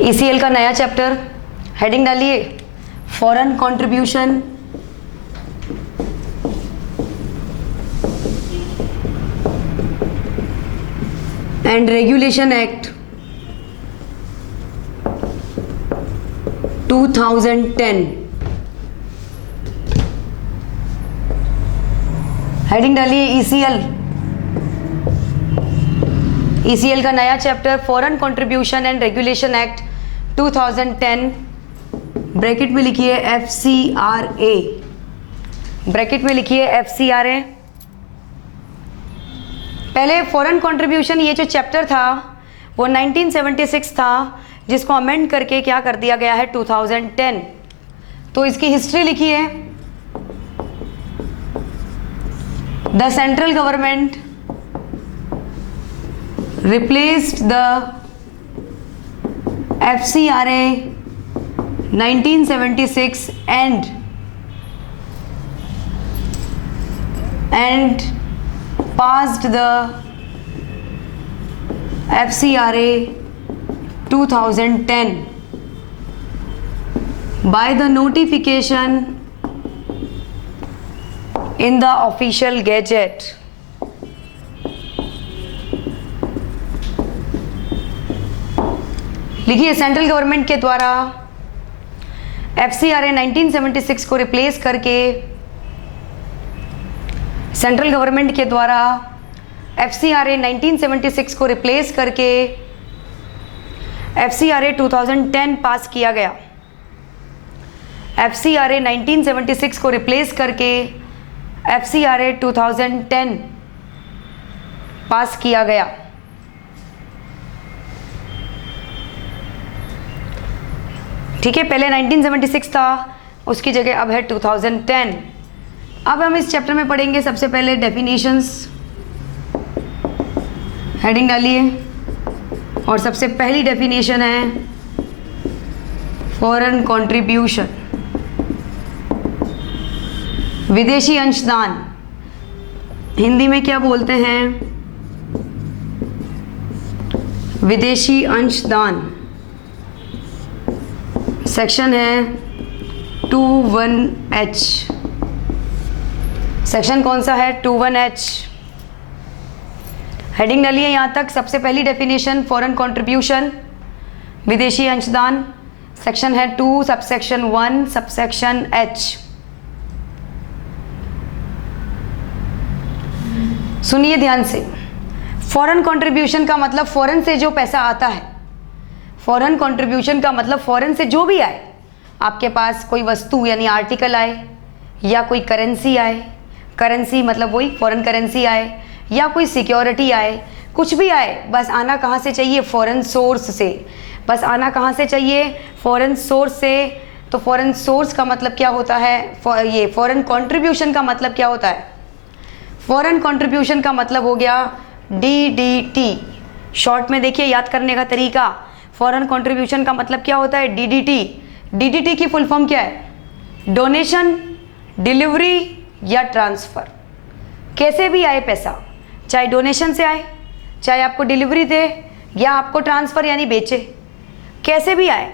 ECL का नया chapter, heading डालिए foreign contribution and regulation act 2010। Heading डालिए ईसीएल का नया chapter foreign contribution and regulation act 2010, bracket में लिखिए FCRA, ब्रैकेट में लिखिए FCRA। पहले फॉरेन कंट्रीब्यूशन ये जो चैप्टर था वो 1976 था, जिसको अमेंड करके क्या कर दिया गया है 2010। तो इसकी हिस्ट्री लिखिए। The central government replaced the FCRA 1976 and passed the FCRA 2010 by the notification in the official gazette। लिखिए सेंट्रल गवर्नमेंट के द्वारा FCRA 1976 को रिप्लेस करके सेंट्रल गवर्नमेंट के द्वारा FCRA 1976 को रिप्लेस करके FCRA 2010 पास किया गया। FCRA 1976 को रिप्लेस करके FCRA 2010 पास किया गया। ठीक है, पहले 1976 था, उसकी जगह अब है 2010। अब हम इस चैप्टर में पढ़ेंगे सबसे पहले डेफिनेशंस। हेडिंग डालिए और सबसे पहली डेफिनेशन है फॉरेन कंट्रीब्यूशन, विदेशी अंशदान। हिंदी में क्या बोलते हैं? विदेशी अंशदान। सेक्शन है 21H। सेक्शन कौन सा है? 21H। हेडिंग डालिए यहाँ तक। सबसे पहली डेफिनेशन फॉरेन कंट्रीब्यूशन, विदेशी अंशदान। सेक्शन है 2 सबसेक्शन 1 सबसेक्शन H। सुनिए ध्यान से। फॉरेन कंट्रीब्यूशन का मतलब फॉरेन से जो पैसा आता है। फॉरेन कंट्रीब्यूशन का मतलब फॉरेन से जो भी आए, आपके पास कोई वस्तु यानी आर्टिकल आए या कोई करेंसी आए, करेंसी मतलब वही फॉरेन करेंसी आए, या कोई सिक्योरिटी आए, कुछ भी आए, बस आना कहाँ से चाहिए? फॉरेन सोर्स से। बस आना कहाँ से चाहिए? फॉरेन सोर्स से। तो फॉरेन सोर्स का मतलब क्या होता है? ये फॉरेन कंट्रीब्यूशन का मतलब क्या होता है? फॉरेन कंट्रीब्यूशन का मतलब हो गया DDT। शॉर्ट में देखिए याद करने का तरीका। फॉरेन कंट्रीब्यूशन का मतलब क्या होता है? DDT। DDT की फुल फॉर्म क्या है? डोनेशन, डिलीवरी या ट्रांसफ़र। कैसे भी आए पैसा, चाहे डोनेशन से आए, चाहे आपको डिलीवरी दे या आपको ट्रांसफ़र यानी बेचे, कैसे भी आए,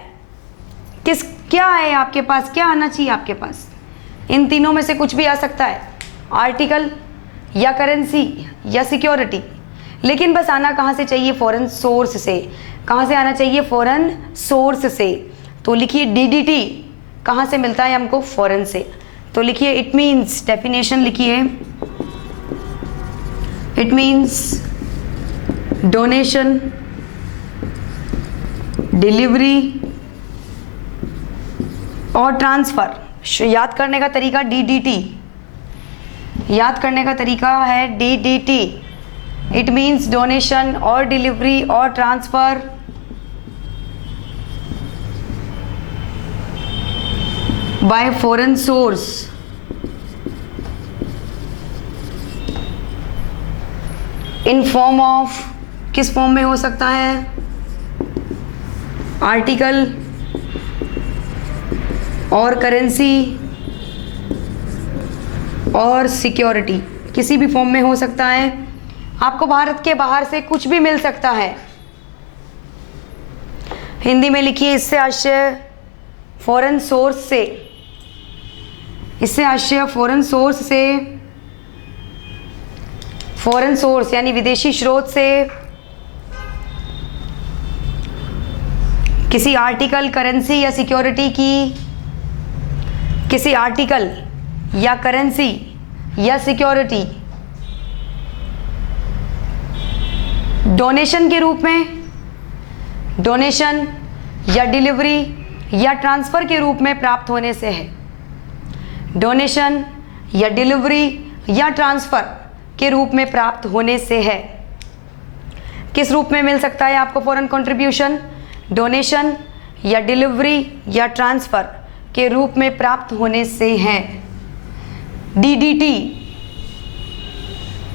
क्या आए आपके पास, क्या आना चाहिए आपके पास? इन तीनों में से कुछ भी आ सकता है, आर्टिकल या करेंसी या सिक्योरिटी। लेकिन बस आना कहाँ से चाहिए? फॉरेन सोर्स से। कहाँ से आना चाहिए? फॉरेन सोर्स से। तो लिखिए DDT कहाँ से मिलता है हमको? फॉरेन से। तो लिखिए इट मीन्स, डेफिनेशन लिखिए, इट मीन्स डोनेशन, डिलीवरी और ट्रांसफ़र। याद करने का तरीका DDT, याद करने का तरीका है DDT। इट मीन्स डोनेशन और डिलीवरी और transfer bye foreign source in form of, किस फॉर्म में हो सकता है? आर्टिकल और करेंसी और सिक्योरिटी, किसी भी फॉर्म में हो सकता है। आपको भारत के बाहर से कुछ भी मिल सकता है। हिंदी में लिखिए इससे आशय फॉरेन सोर्स से, इससे आशय फॉरेन सोर्स से, फॉरेन सोर्स यानी विदेशी स्रोत से किसी आर्टिकल, करेंसी या सिक्योरिटी की, किसी आर्टिकल या करेंसी या सिक्योरिटी डोनेशन के रूप में, डोनेशन या डिलीवरी या ट्रांसफ़र के रूप में प्राप्त होने से है। डोनेशन या डिलीवरी या ट्रांसफ़र के रूप में प्राप्त होने से है। किस रूप में मिल सकता है आपको फॉरेन कंट्रीब्यूशन? डोनेशन या डिलीवरी या ट्रांसफ़र के रूप में प्राप्त होने से है। DDT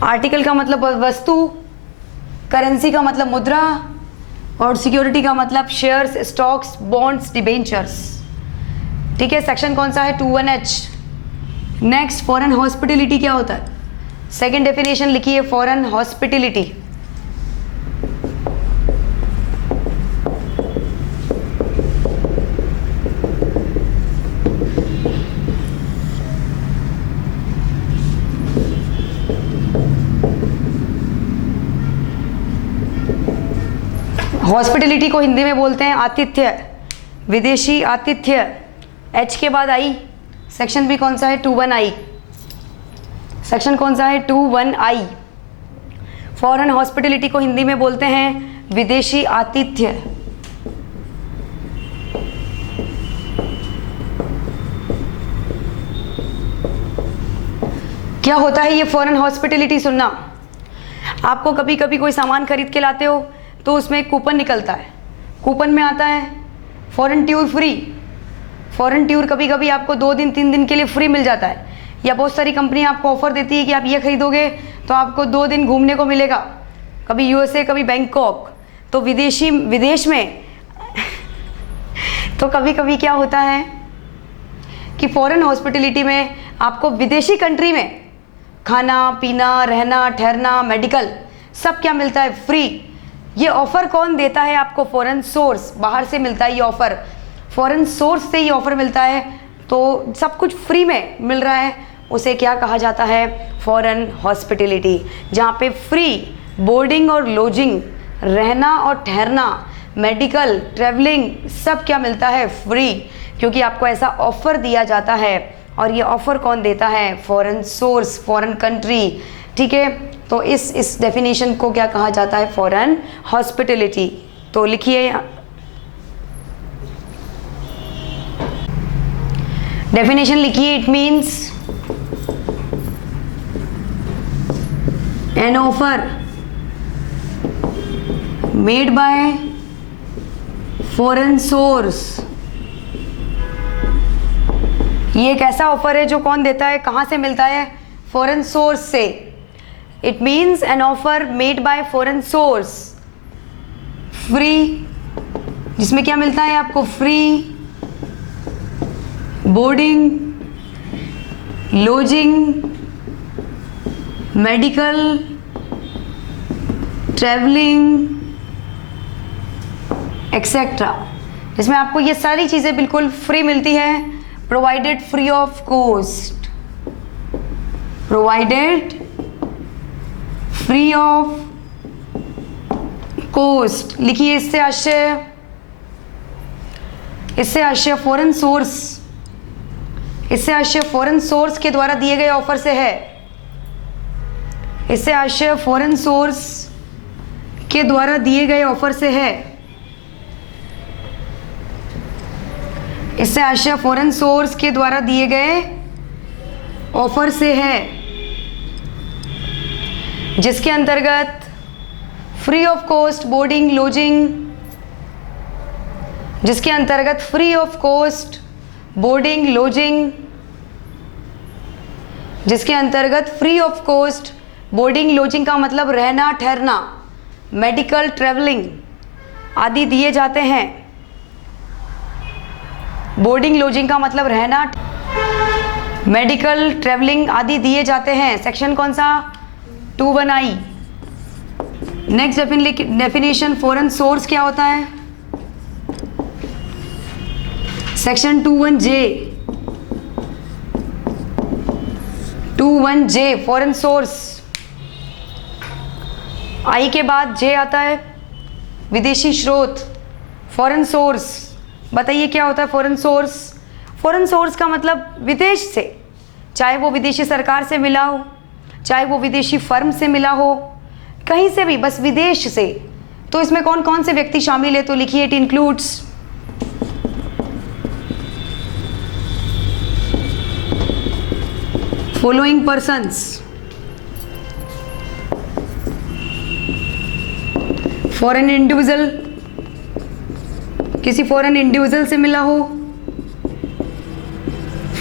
आर्टिकल का मतलब वस्तु, करेंसी का मतलब मुद्रा और सिक्योरिटी का मतलब शेयर्स, स्टॉक्स, बॉन्ड्स, डिबेंचर्स। ठीक है, सेक्शन कौन सा है? 21H। नेक्स्ट, फॉरेन हॉस्पिटलिटी क्या होता है? सेकेंड डेफिनेशन लिखिए फॉरेन हॉस्पिटलिटी। हॉस्पिटलिटी को हिंदी में बोलते हैं आतिथ्य, विदेशी आतिथ्य। H के बाद आई, सेक्शन भी कौन सा है? 21I। सेक्शन कौन सा है? 21I। फॉरेन हॉस्पिटलिटी को हिंदी में बोलते हैं विदेशी आतिथ्य। क्या होता है ये फॉरेन हॉस्पिटलिटी? सुनना, आपको कभी कभी कोई सामान खरीद के लाते हो तो उसमें एक कूपन निकलता है, कूपन में आता है foreign tour free. Foreign tour कभी कभी आपको 2 दिन 3 दिन के लिए फ्री मिल जाता है, या बहुत सारी कंपनी आपको ऑफर देती है कि आप ये खरीदोगे तो आपको 2 दिन घूमने को मिलेगा, कभी USA, कभी बैंकॉक। तो विदेश में तो कभी कभी क्या होता है कि फॉरेन हॉस्पिटलिटी में आपको विदेशी कंट्री में खाना पीना, रहना, ठहरना, मेडिकल सब क्या मिलता है? फ्री। ये ऑफ़र कौन देता है आपको? फॉरेन सोर्स, बाहर से मिलता है ये ऑफ़र, फॉरेन सोर्स से ये ऑफ़र मिलता है, तो सब कुछ फ्री में मिल रहा है, उसे क्या कहा जाता है? Foreign hospitality. जहाँ पे फ्री बोर्डिंग और लॉजिंग, रहना और ठहरना, मेडिकल, ट्रैवलिंग सब क्या मिलता है? फ्री, क्योंकि आपको ऐसा ऑफ़र दिया जाता है। और ये ऑफ़र कौन देता है? Foreign source, foreign country. ठीक है, तो इस डेफिनेशन को क्या कहा जाता है? Foreign hospitality. तो लिखिए डेफिनेशन, लिखिए it means an offer made by foreign source. ये एक ऐसा ऑफर है जो कौन देता है? कहाँ से मिलता है? फॉरेन सोर्स से। It means an offer made by foreign source, free, जिसमें क्या मिलता है आपको? Free boarding, lodging, medical, travelling etcetera, जिसमें आपको ये सारी चीज़ें बिल्कुल फ्री मिलती है, provided free of cost, provided free of cost. लिखिए इससे आशय फॉरेन सोर्स, इससे आशय फॉरेन सोर्स के द्वारा दिए गए ऑफर से है। इससे आशय फॉरेन सोर्स के द्वारा दिए गए ऑफर से है। इससे आशय फॉरेन सोर्स के द्वारा दिए गए ऑफर से है, जिसके अंतर्गत free of cost boarding lodging, जिसके अंतर्गत free of cost boarding lodging, जिसके अंतर्गत free of cost boarding lodging का मतलब रहना ठहरना, मेडिकल, ट्रैवलिंग आदि दिए जाते हैं। बोर्डिंग लॉजिंग का मतलब रहना, मेडिकल, ट्रैवलिंग आदि दिए जाते हैं। सेक्शन कौन सा? 21I। Next definition, foreign source क्या होता है? Section 21J foreign source. आई के बाद जे आता है विदेशी स्रोत, फॉरेन सोर्स। बताइए क्या होता है फॉरेन सोर्स? फॉरेन सोर्स का मतलब विदेश से, चाहे वो विदेशी सरकार से मिला हो, चाहे वो विदेशी फर्म से मिला हो, कहीं से भी, बस विदेश से। तो इसमें कौन कौन से व्यक्ति शामिल है? तो लिखिए it includes following persons. Foreign individual, किसी फॉरेन इंडिविजुअल से मिला हो,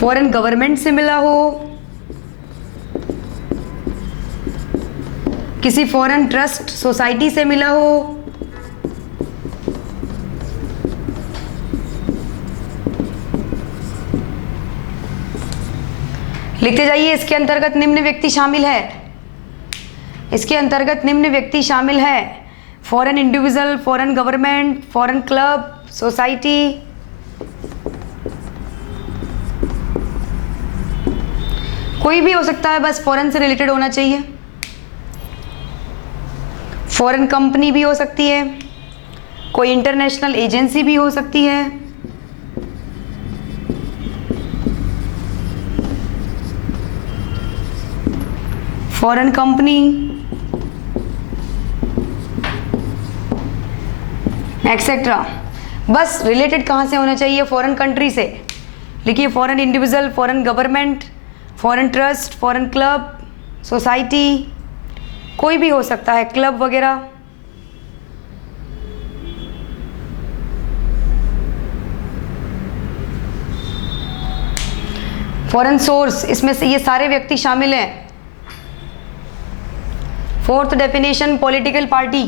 फॉरेन गवर्नमेंट से मिला हो, किसी फॉरेन ट्रस्ट सोसाइटी से मिला हो, लिखते जाइए। इसके अंतर्गत निम्न व्यक्ति शामिल है, इसके अंतर्गत निम्न व्यक्ति शामिल है: foreign individual, foreign government, foreign club, society. कोई भी हो सकता है, बस फॉरेन से रिलेटेड होना चाहिए। फॉरेन कंपनी भी हो सकती है, कोई इंटरनेशनल एजेंसी भी हो सकती है, फॉरेन कंपनी, एक्सेट्रा। बस रिलेटेड कहाँ से होना चाहिए? फॉरेन कंट्री से। लिखिए foreign individual, foreign government, foreign trust, foreign club, society, कोई भी हो सकता है, क्लब वगैरह। फॉरेन सोर्स, इसमें से ये सारे व्यक्ति शामिल हैं। Fourth definition political party.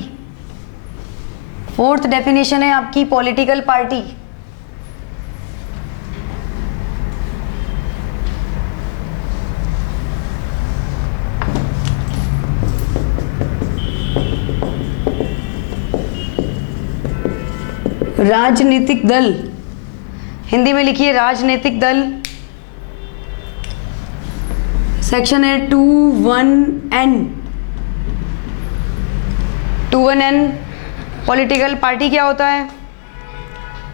Fourth definition है आपकी पॉलिटिकल पार्टी। राजनीतिक दल, हिंदी में लिखिए राजनीतिक दल। सेक्शन है 21N। 21N पॉलिटिकल पार्टी क्या होता है?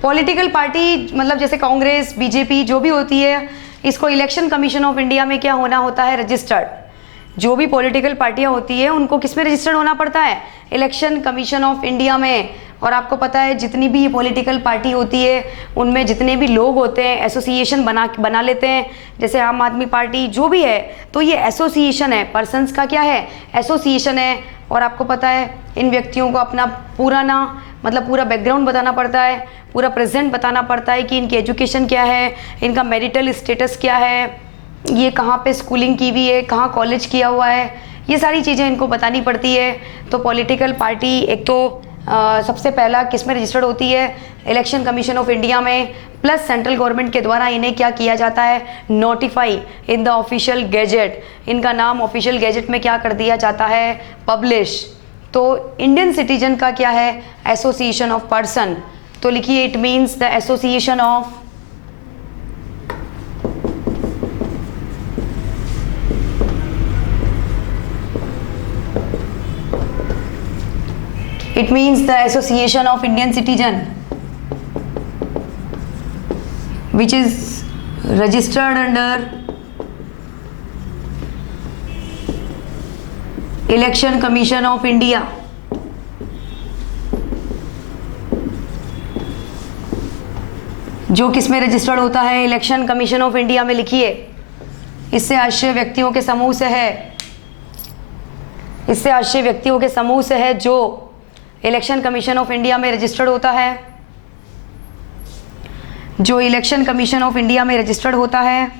पॉलिटिकल पार्टी मतलब जैसे कांग्रेस, बीजेपी जो भी होती है, इसको इलेक्शन कमीशन ऑफ इंडिया में क्या होना होता है? रजिस्टर्ड। जो भी पॉलिटिकल पार्टियां होती है उनको किस में रजिस्टर्ड होना पड़ता है? इलेक्शन कमीशन ऑफ इंडिया में। और आपको पता है जितनी भी पॉलिटिकल पार्टी होती है उनमें जितने भी लोग होते हैं एसोसिएशन बना लेते हैं, जैसे आम आदमी पार्टी जो भी है, तो ये एसोसिएशन है, पर्सन्स का क्या है? एसोसिएशन है। और आपको पता है इन व्यक्तियों को अपना पूरा मतलब पूरा बैकग्राउंड बताना पड़ता है, पूरा प्रेजेंट बताना पड़ता है कि इनकी एजुकेशन क्या है, इनका मैरिटल स्टेटस क्या है, ये कहाँ पे स्कूलिंग की हुई है, कहाँ कॉलेज किया हुआ है, ये सारी चीज़ें इनको बतानी पड़ती है। तो पॉलिटिकल पार्टी एक तो सबसे पहला किस में रजिस्टर्ड होती है? इलेक्शन कमीशन ऑफ इंडिया में, प्लस सेंट्रल गवर्नमेंट के द्वारा इन्हें क्या किया जाता है? Notify in the official gazette. इनका नाम ऑफिशियल गैजेट में क्या कर दिया जाता है? पब्लिश। तो इंडियन सिटीजन का क्या है? Association of person. तो लिखिए it means the association of It means the association of Indian citizen which is registered under Election Commission of India. जो किस में रजिस्टर्ड होता है? इलेक्शन कमीशन ऑफ इंडिया में। लिखिए इससे आश्रय व्यक्तियों के समूह से है, इससे आश्रय व्यक्तियों के समूह से है जो इलेक्शन कमीशन ऑफ इंडिया में रजिस्टर्ड होता है, जो इलेक्शन कमीशन ऑफ इंडिया में रजिस्टर्ड होता है।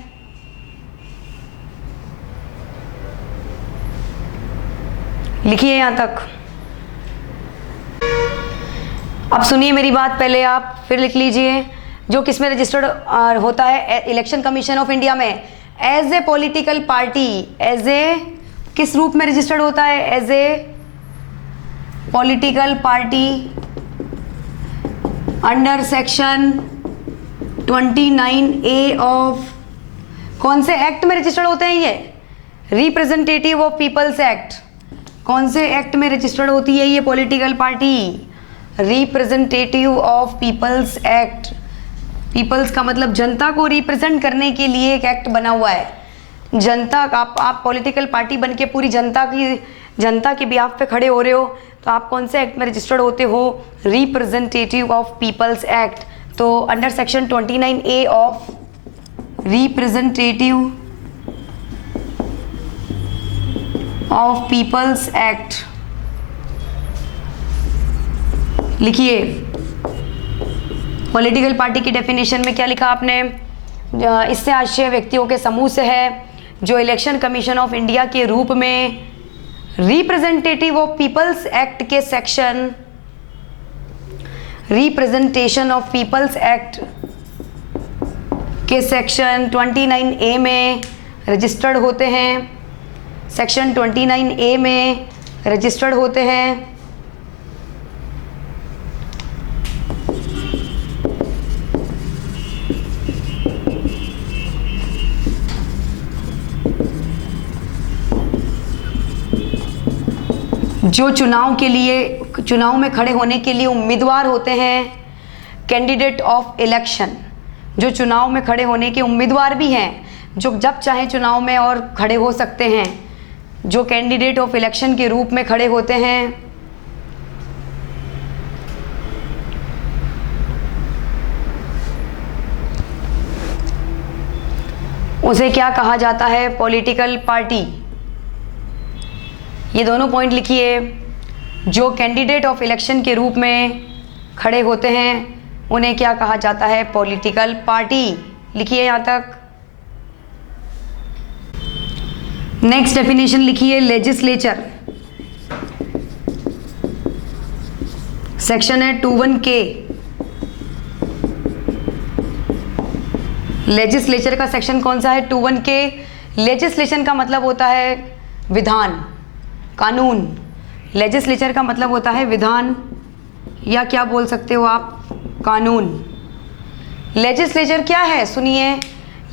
लिखिए यहां तक। अब सुनिए मेरी बात, पहले आप फिर लिख लीजिए। जो किस में रजिस्टर्ड होता है? इलेक्शन कमीशन ऑफ इंडिया में as a political party. As a किस रूप में रजिस्टर्ड होता है? As a political party under section 29A of कौन से एक्ट में रजिस्टर्ड होते हैं ये? Representative of peoples act. कौन से एक्ट में रजिस्टर्ड होती है ये political party? Representative of peoples act. Peoples का मतलब जनता को रिप्रेजेंट करने के लिए एक एक्ट बना हुआ है। जनता का आप पॉलिटिकल पार्टी बन के पूरी जनता के बिहाफ पे खड़े हो रहे हो, तो आप कौन से एक्ट में रजिस्टर्ड होते हो? Representative of peoples act. तो under section 29A of representative of peoples act लिखिए। पॉलिटिकल पार्टी की डेफिनेशन में क्या लिखा आपने? इससे आशय व्यक्तियों के समूह से है जो इलेक्शन कमीशन ऑफ इंडिया के रूप में रिप्रेजेंटेटिव ऑफ पीपल्स एक्ट के section representation of peoples act के सेक्शन 29A में रजिस्टर्ड होते हैं। सेक्शन 29A में रजिस्टर्ड होते हैं। जो चुनाव में खड़े होने के लिए उम्मीदवार होते हैं, कैंडिडेट ऑफ इलेक्शन, जो चुनाव में खड़े होने के उम्मीदवार भी हैं, जो जब चाहे चुनाव में और खड़े हो सकते हैं, जो कैंडिडेट ऑफ इलेक्शन के रूप में खड़े होते हैं, उसे क्या कहा जाता है? Political party. ये दोनों पॉइंट लिखिए। जो कैंडिडेट ऑफ इलेक्शन के रूप में खड़े होते हैं उन्हें क्या कहा जाता है? Political party. लिखिए यहाँ तक। नेक्स्ट डेफिनेशन लिखिए। लेजिस्लेचर, सेक्शन है 21K। लेजिस्लेचर का सेक्शन कौन सा है? 21K। लेजिस्लेशन का मतलब होता है विधान, कानून। लेजिस्लेचर का मतलब होता है विधान, या क्या बोल सकते हो आप? कानून। लेजिस्लेचर क्या है? सुनिए,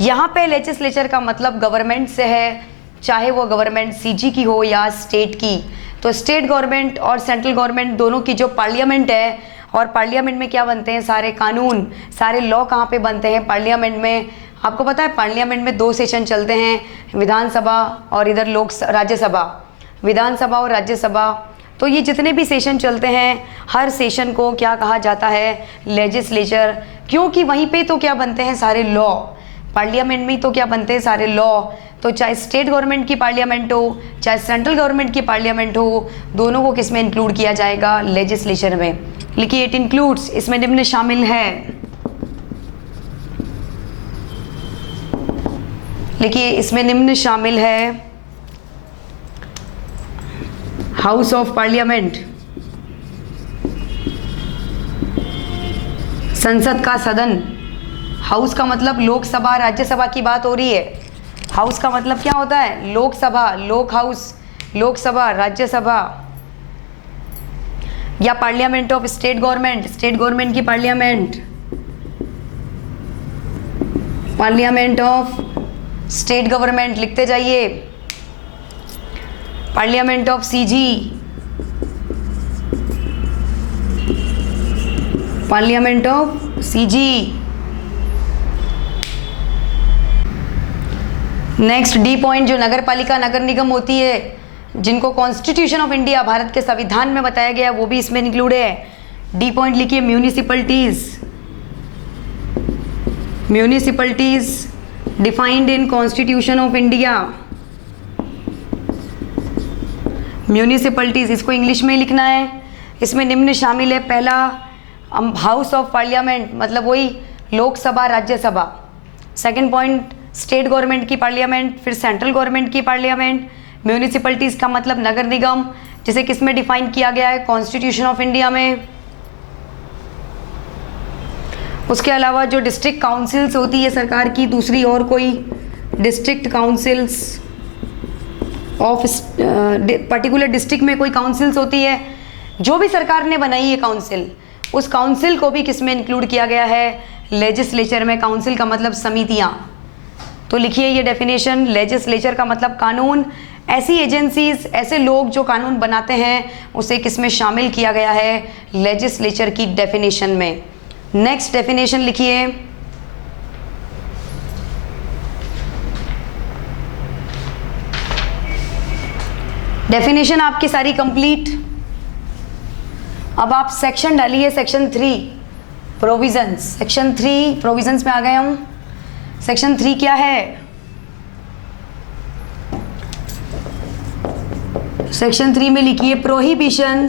यहाँ पे लेजिस्लेचर का मतलब गवर्नमेंट से है, चाहे वो गवर्नमेंट सीजी की हो या स्टेट की। तो स्टेट गवर्नमेंट और सेंट्रल गवर्नमेंट दोनों की जो पार्लियामेंट है, और पार्लियामेंट में क्या बनते हैं? सारे कानून, सारे लॉ कहाँ पे बनते हैं? पार्लियामेंट में। आपको पता है पार्लियामेंट में 2 सेशन चलते हैं, विधानसभा और इधर राज्यसभा। विधानसभा और राज्यसभा, तो ये जितने भी सेशन चलते हैं, हर सेशन को क्या कहा जाता है? लेजिस्लेचर। क्योंकि वहीं पे तो क्या बनते हैं? सारे लॉ। पार्लियामेंट में तो क्या बनते हैं? सारे लॉ। तो चाहे स्टेट गवर्नमेंट की पार्लियामेंट हो, चाहे सेंट्रल गवर्नमेंट की पार्लियामेंट हो, दोनों को किस में इंक्लूड किया जाएगा? लेजिस्लेचर में। लिखिए, इट इंक्लूड्स, इसमें निम्न शामिल है। लिखिए, इसमें निम्न शामिल है। हाउस ऑफ पार्लियामेंट, संसद का सदन। हाउस का मतलब लोकसभा, राज्यसभा की बात हो रही है। हाउस का मतलब क्या होता है? लोकसभा, लोक हाउस, लोकसभा, राज्यसभा। या parliament of state government, state government की parliament, parliament of state government. लिखते जाइए। Parliament of CG, parliament of CG. Next D point, जो नगर पालिका, नगर निगम होती है, जिनको कॉन्स्टिट्यूशन ऑफ इंडिया, भारत के संविधान में बताया गया, वो भी इसमें इंक्लूड है। डी पॉइंट लिखिए। Municipalities, municipalities defined in constitution of India. Municipalities, इसको इंग्लिश में लिखना है। इसमें निम्न शामिल है। पहला, हाउस ऑफ पार्लियामेंट, मतलब वही Lok Sabha, Rajya Sabha. Second point, state government की पार्लियामेंट, फिर सेंट्रल गवर्नमेंट की पार्लियामेंट। म्यूनिसिपलिटीज़ का मतलब नगर निगम, जिसे किस में डिफाइन किया गया है? कॉन्स्टिट्यूशन ऑफ इंडिया में। उसके अलावा जो डिस्ट्रिक्ट काउंसिल्स होती है सरकार की, दूसरी और कोई district councils of particular district में कोई काउंसिल्स होती है, जो भी सरकार ने बनाई है काउंसिल, उस काउंसिल को भी किस में इंक्लूड किया गया है? लेजिस्लेचर में। काउंसिल का मतलब समितियाँ। तो लिखिए ये डेफिनेशन, लेजिस्लेचर का मतलब कानून, ऐसी एजेंसीज, ऐसे लोग जो कानून बनाते हैं, उसे किस में शामिल किया गया है? लेजिस्लेचर की डेफिनेशन में। नेक्स्ट डेफिनेशन लिखिए, डेफिनेशन आपकी सारी कंप्लीट। अब आप सेक्शन डालिए, सेक्शन 3 प्रोविजंस। सेक्शन 3 प्रोविजंस में आ गए हम। सेक्शन 3 क्या है? सेक्शन 3 में लिखिए prohibition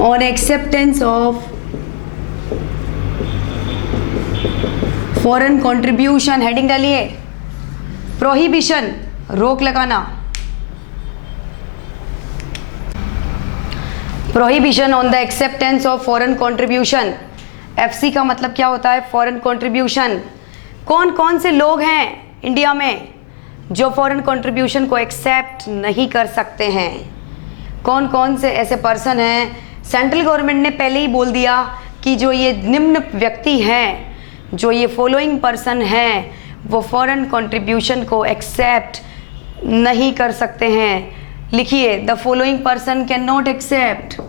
on acceptance of foreign contribution. Heading डालिए, प्रोहिबिशन, रोक लगाना। Prohibition on the acceptance of foreign contribution. FC का मतलब क्या होता है? Foreign contribution. कौन कौन से लोग हैं इंडिया में जो फॉरेन कंट्रीब्यूशन को एक्सेप्ट नहीं कर सकते हैं? कौन कौन से ऐसे पर्सन हैं? सेंट्रल गवर्नमेंट ने पहले ही बोल दिया कि जो ये निम्न व्यक्ति हैं, जो ये फॉलोइंग पर्सन हैं, वो फॉरेन कंट्रीब्यूशन को एक्सेप्ट नहीं कर सकते हैं। लिखिए, the following person can not accept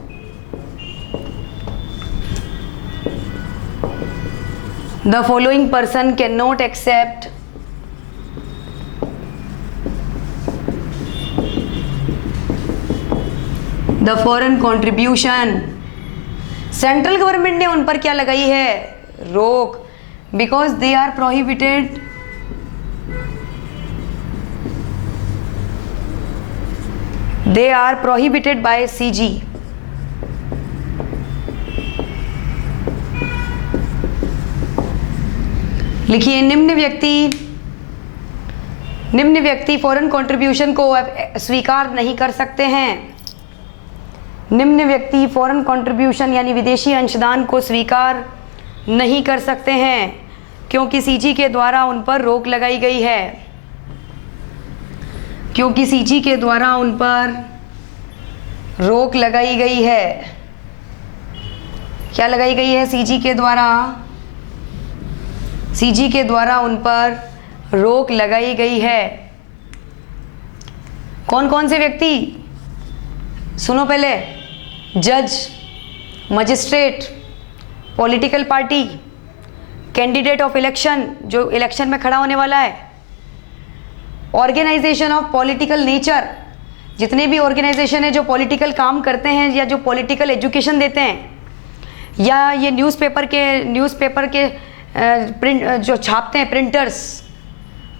the following person cannot accept the foreign contribution। Central government ने उन पर क्या लगाई है? रोक। Because they are prohibited by CG। लिखिए, निम्न व्यक्ति फॉरेन कंट्रीब्यूशन को स्वीकार नहीं कर सकते हैं। निम्न व्यक्ति फॉरेन कंट्रीब्यूशन यानी विदेशी अंशदान को स्वीकार नहीं कर सकते हैं, क्योंकि CG के द्वारा उन पर रोक लगाई गई है। क्योंकि CG के द्वारा उन पर रोक लगाई गई है। क्या लगाई गई है? CG के द्वारा, CG के द्वारा उन पर रोक लगाई गई है। कौन कौन से व्यक्ति? सुनो पहले, जज, magistrate, political party, candidate of election, जो इलेक्शन में खड़ा होने वाला है, ऑर्गेनाइजेशन ऑफ पॉलिटिकल नेचर, जितने भी ऑर्गेनाइजेशन है जो पॉलिटिकल काम करते हैं या जो पॉलिटिकल एजुकेशन देते हैं, या ये न्यूज़पेपर के प्रिंट जो छापते हैं, प्रिंटर्स,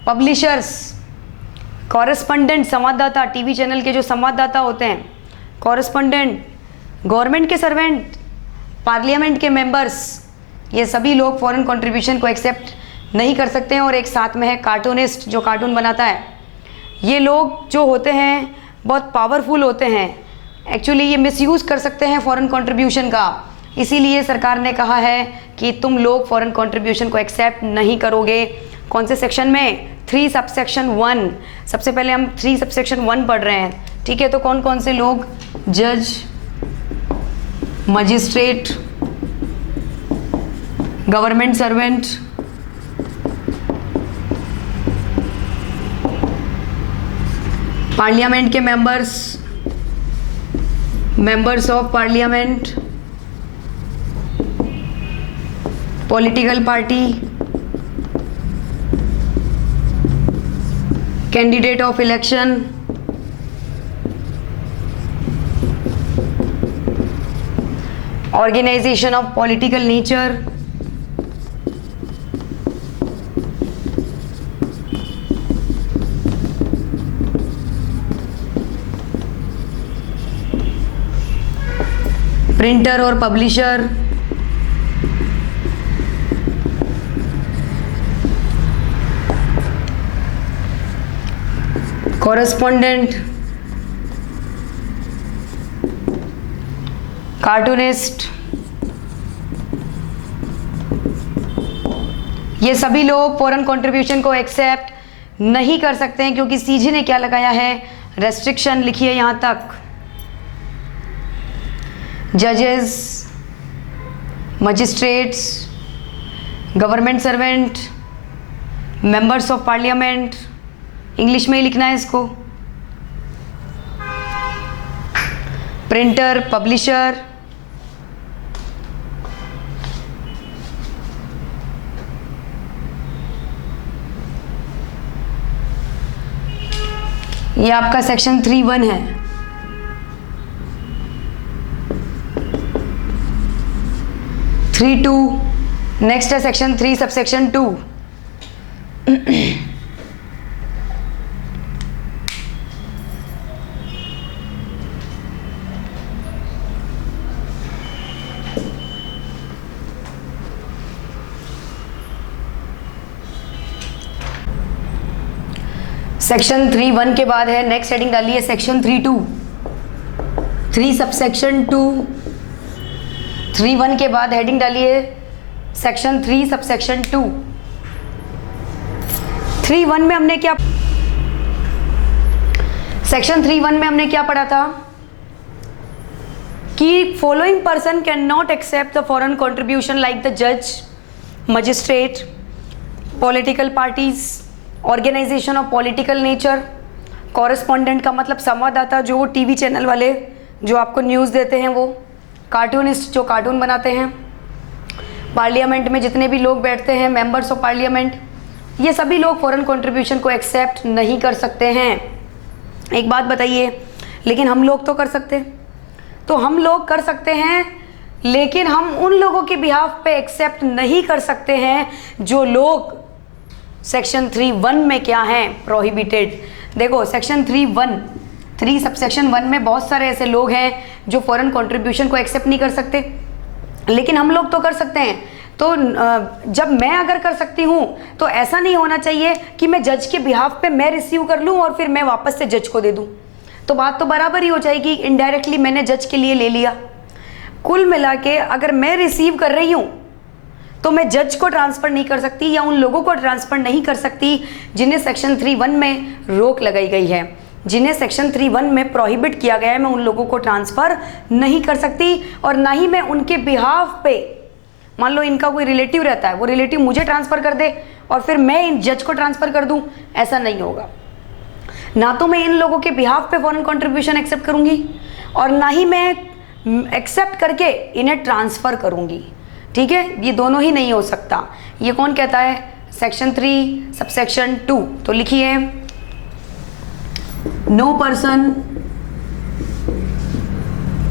पब्लिशर्स, कॉरेस्पॉन्डेंट, संवाददाता, टीवी चैनल के जो संवाददाता होते हैं, कॉरेस्पॉन्डेंट, गवर्नमेंट के सर्वेंट, पार्लियामेंट के मेंबर्स, ये सभी लोग फॉरेन कंट्रीब्यूशन को एक्सेप्ट नहीं कर सकते हैं। और एक साथ में है कार्टूनिस्ट, जो कार्टून बनाता है। ये लोग जो होते हैं बहुत पावरफुल होते हैं, एक्चुअली ये मिसयूज़ कर सकते हैं फॉरेन कंट्रीब्यूशन का। इसीलिए सरकार ने कहा है कि तुम लोग फॉरेन कंट्रीब्यूशन को एक्सेप्ट नहीं करोगे। कौन से सेक्शन में? 3 सबसेक्शन 1। सबसे पहले हम 3 सबसेक्शन 1 पढ़ रहे हैं, ठीक है? तो कौन कौन से लोग? जज, मजिस्ट्रेट, गवर्नमेंट सर्वेंट, पार्लियामेंट के members of parliament, political party, candidate of election, organisation of political nature, printer और पब्लिशर, कॉरेस्पॉन्डेंट, कार्टूनिस्ट, ये सभी लोग फॉरेन कंट्रीब्यूशन को एक्सेप्ट नहीं कर सकते हैं, क्योंकि CG ने क्या लगाया है? रेस्ट्रिक्शन। लिखिए यहाँ तक, जजेस, magistrates, government servant, members of parliament, English में ही लिखना है इसको, प्रिंटर, पब्लिशर, ये आपका सेक्शन 3(1) है। नेक्स्ट है सेक्शन 3 सबसेक्शन 2। सेक्शन 3(1) के बाद है नेक्स्ट हेडिंग डाली है सेक्शन 3(2), 3 सबसेक्शन 2। 3(1) के बाद हेडिंग डाली है सेक्शन 3 सबसेक्शन 2। 3(1) में हमने क्या, सेक्शन 3(1) में हमने क्या पढ़ा था कि following person can not accept the foreign contribution like the जज, magistrate, political parties, organisation of political nature, correspondent का मतलब संवाददाता, जो टीवी चैनल वाले जो आपको न्यूज़ देते हैं, वो कार्टूनिस्ट जो कार्टून बनाते हैं, पार्लियामेंट में जितने भी लोग बैठते हैं, मेंबर्स ऑफ पार्लियामेंट, ये सभी लोग फॉरेन कंट्रीब्यूशन को एक्सेप्ट नहीं कर सकते हैं। एक बात बताइए, लेकिन हम लोग तो कर सकते, तो हम लोग कर सकते हैं, लेकिन हम उन लोगों के बिहाफ पे एक्सेप्ट नहीं कर सकते हैं जो लोग सेक्शन 3(1) में क्या हैं, प्रोहिबिटेड। देखो सेक्शन 3 सबसेक्शन 1 में बहुत सारे ऐसे लोग हैं जो फॉरेन कंट्रीब्यूशन को एक्सेप्ट नहीं कर सकते, लेकिन हम लोग तो कर सकते हैं। तो जब मैं अगर कर सकती हूँ तो ऐसा नहीं होना चाहिए कि मैं जज के बिहाफ पे मैं रिसीव कर लूँ और फिर मैं वापस से जज को दे दूँ, तो बात तो बराबर ही हो जाएगी, इनडायरेक्टली मैंने जज के लिए ले लिया। कुल मिला के अगर मैं रिसीव कर रही हूँ तो मैं जज को ट्रांसफ़र नहीं कर सकती या उन लोगों को ट्रांसफ़र नहीं कर सकती जिन्हें सेक्शन 3(1) में रोक लगाई गई है, जिन्हें सेक्शन 3(1) में प्रोहिबिट किया गया है, मैं उन लोगों को ट्रांसफ़र नहीं कर सकती। और ना ही मैं उनके बिहाफ पे, मान लो इनका कोई रिलेटिव रहता है, वो रिलेटिव मुझे ट्रांसफ़र कर दे और फिर मैं इन जज को ट्रांसफ़र कर दूँ, ऐसा नहीं होगा। ना तो मैं इन लोगों के बिहाफ पे फॉरेन कंट्रीब्यूशन एक्सेप्ट करूँगी और ना ही मैं एक्सेप्ट करके इन्हें ट्रांसफ़र करूँगी। ठीक है, ये दोनों ही नहीं हो सकता। ये कौन कहता है, सेक्शन 3 सबसेक्शन 2। तो लिखिए, no person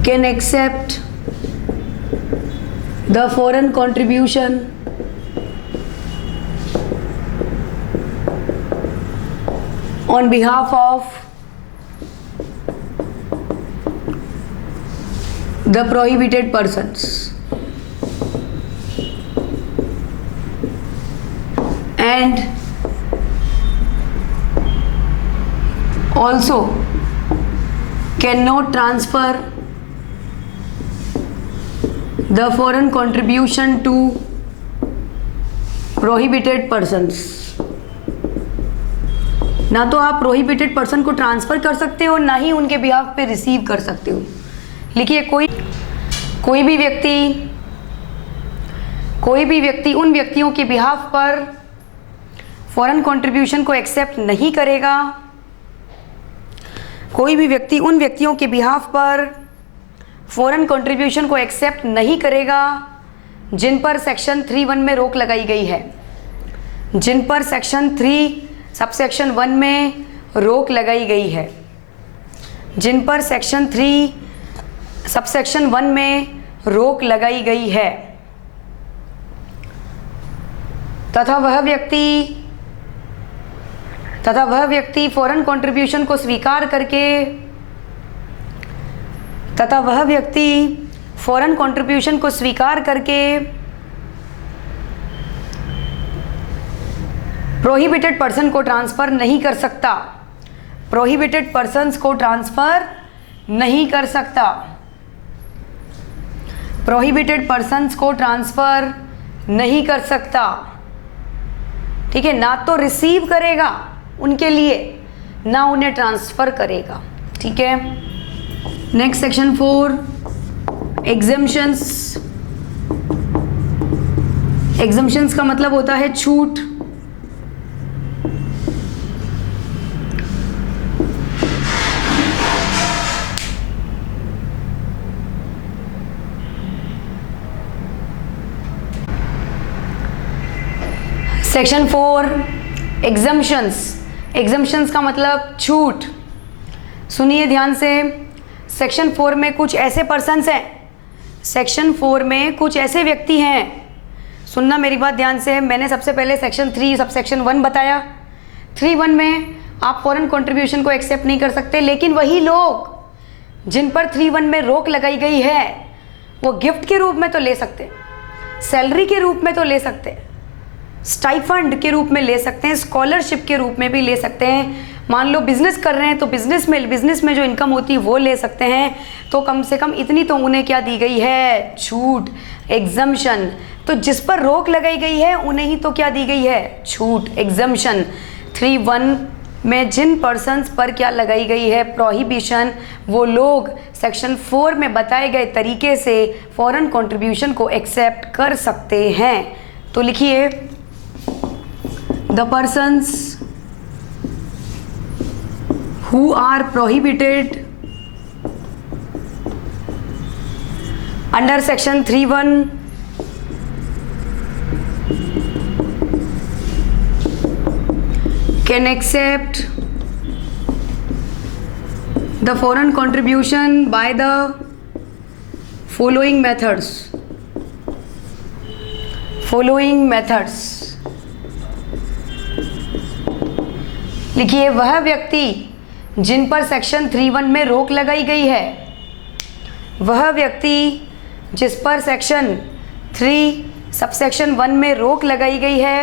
can accept the foreign contribution on behalf of the prohibited persons and also cannot transfer the foreign contribution to prohibited persons। ना तो आप प्रोहिबिटेड पर्सन को ट्रांसफ़र कर सकते हो, ना ही उनके बिहाफ पे रिसीव कर सकते हो। लिखिए, कोई भी व्यक्ति उन व्यक्तियों के बिहाफ पर फॉरेन कंट्रीब्यूशन को एक्सेप्ट नहीं करेगा, कोई भी व्यक्ति उन व्यक्तियों के बिहाफ पर फॉरेन कंट्रीब्यूशन को एक्सेप्ट नहीं करेगा जिन पर सेक्शन 3(1) में रोक लगाई गई है, जिन पर सेक्शन 3 सबसेक्शन 1 में रोक लगाई गई है, जिन पर सेक्शन 3 सबसेक्शन 1 में रोक लगाई गई है, तथा वह व्यक्ति फॉरेन कंट्रीब्यूशन को स्वीकार करके प्रोहिबिटेड पर्सन को ट्रांसफ़र नहीं कर सकता, प्रोहिबिटेड पर्सन्स को ट्रांसफ़र नहीं कर सकता, प्रोहिबिटेड पर्सन्स को ट्रांसफ़र नहीं कर सकता। ठीक है, ना तो रिसीव करेगा उनके लिए, ना उन्हें ट्रांसफ़र करेगा। ठीक है, नेक्स्ट सेक्शन 4 एग्जम्पशंस, एग्जम्पशंस का मतलब होता है छूट। सेक्शन 4 एग्जम्पशंस, एग्जम्पशंस का मतलब छूट। सुनिए ध्यान से, सेक्शन 4 में कुछ ऐसे पर्सन्स हैं, सेक्शन 4 में कुछ ऐसे व्यक्ति हैं, सुनना मेरी बात ध्यान से। मैंने सबसे पहले सेक्शन 3 सब सेक्शन 1 बताया। 3(1) में आप फॉरेन कंट्रीब्यूशन को एक्सेप्ट नहीं कर सकते, लेकिन वही लोग जिन पर 3(1) में रोक लगाई गई है वो गिफ्ट के रूप में तो ले सकते, सैलरी के रूप में तो ले सकते, स्टाइफंड के रूप में ले सकते हैं, स्कॉलरशिप के रूप में भी ले सकते हैं। मान लो बिजनेस कर रहे हैं तो बिजनेस में जो इनकम होती है वो ले सकते हैं। तो कम से कम इतनी तो उन्हें क्या दी गई है, छूट, एग्जम्पशन। तो जिस पर रोक लगाई गई है उन्हें ही तो क्या दी गई है, छूट, एग्जम्पशन। 3(1) में जिन पर्सन्स पर क्या लगाई गई है, प्रोहिबिशन, वो लोग सेक्शन 4 में बताए गए तरीके से फॉरेन कंट्रीब्यूशन को एक्सेप्ट कर सकते हैं। तो लिखिए, the persons who are prohibited under section 3(1) can accept the foreign contribution by the following methods. लिखिए, वह व्यक्ति जिन पर सेक्शन 3(1) में रोक लगाई गई है, वह व्यक्ति जिस पर सेक्शन 3 सबसेक्शन 1 में रोक लगाई गई है,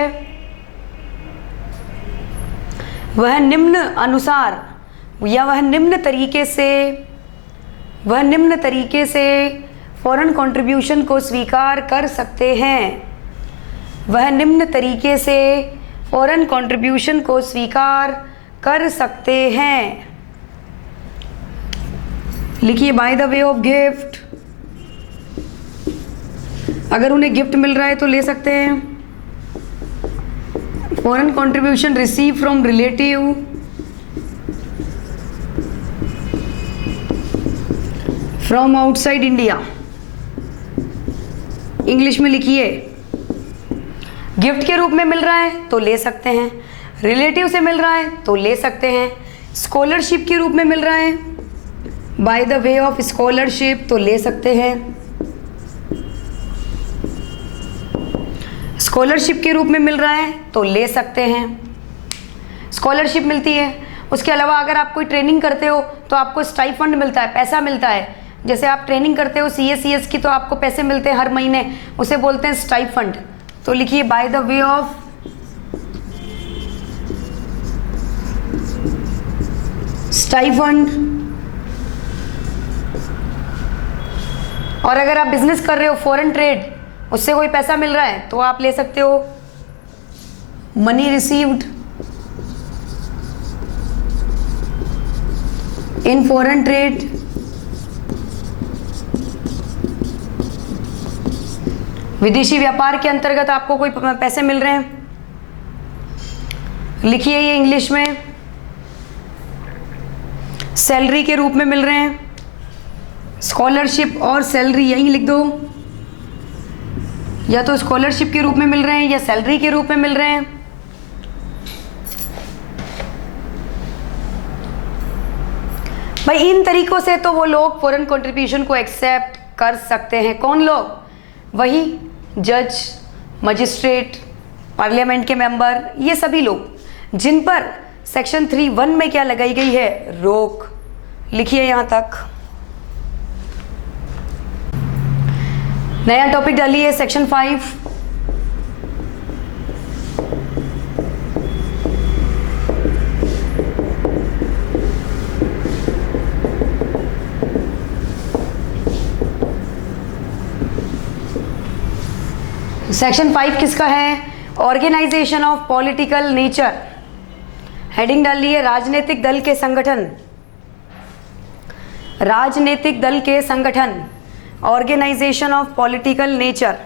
वह निम्न अनुसार या वह निम्न तरीके से फॉरेन कंट्रीब्यूशन को स्वीकार कर सकते हैं। वह निम्न तरीके से फॉरेन कंट्रीब्यूशन को स्वीकार कर सकते हैं। लिखिए, bye the way of gift, अगर उन्हें गिफ्ट मिल रहा है तो ले सकते हैं। Foreign contribution receive from relative, from outside India. English में लिखिए, गिफ्ट के रूप में मिल रहा है तो ले सकते हैं, रिलेटिव से मिल रहा है तो ले सकते हैं, स्कॉलरशिप के रूप में मिल रहा है, by the way of scholarship तो ले सकते हैं, स्कॉलरशिप के रूप में मिल रहा है तो ले सकते हैं, स्कॉलरशिप मिलती है। उसके अलावा अगर आप कोई ट्रेनिंग करते हो तो आपको स्टाइफंड मिलता है, पैसा मिलता है। जैसे आप ट्रेनिंग करते हो CA/CS की तो आपको पैसे मिलते हैं हर महीने, उसे बोलते हैं स्टाइफंड। तो लिखिए, bye the way of stipend. और अगर आप बिजनेस कर रहे हो, फॉरेन ट्रेड, उससे कोई पैसा मिल रहा है तो आप ले सकते हो money received in foreign trade. विदेशी व्यापार के अंतर्गत आपको कोई पैसे मिल रहे हैं, लिखिए ये इंग्लिश में, सैलरी के रूप में मिल रहे हैं, स्कॉलरशिप और सैलरी यहीं लिख दो, या तो स्कॉलरशिप के रूप में मिल रहे हैं या सैलरी के रूप में मिल रहे हैं। भाई इन तरीकों से तो वो लोग फॉरेन कंट्रीब्यूशन को एक्सेप्ट कर सकते हैं। कौन लोग? वही जज, मजिस्ट्रेट, पार्लियामेंट के मेंबर, ये सभी लोग जिन पर सेक्शन 3(1) में क्या लगाई गई है, रोक। लिखिए यहां तक। नया टॉपिक डालिए, सेक्शन 5। सेक्शन 5 किसका है? Organisation of political nature. Heading डालिए, राजनीतिक दल के संगठन। राजनीतिक दल के संगठन। ऑर्गेनाइजेशन ऑफ पॉलिटिकल नेचर,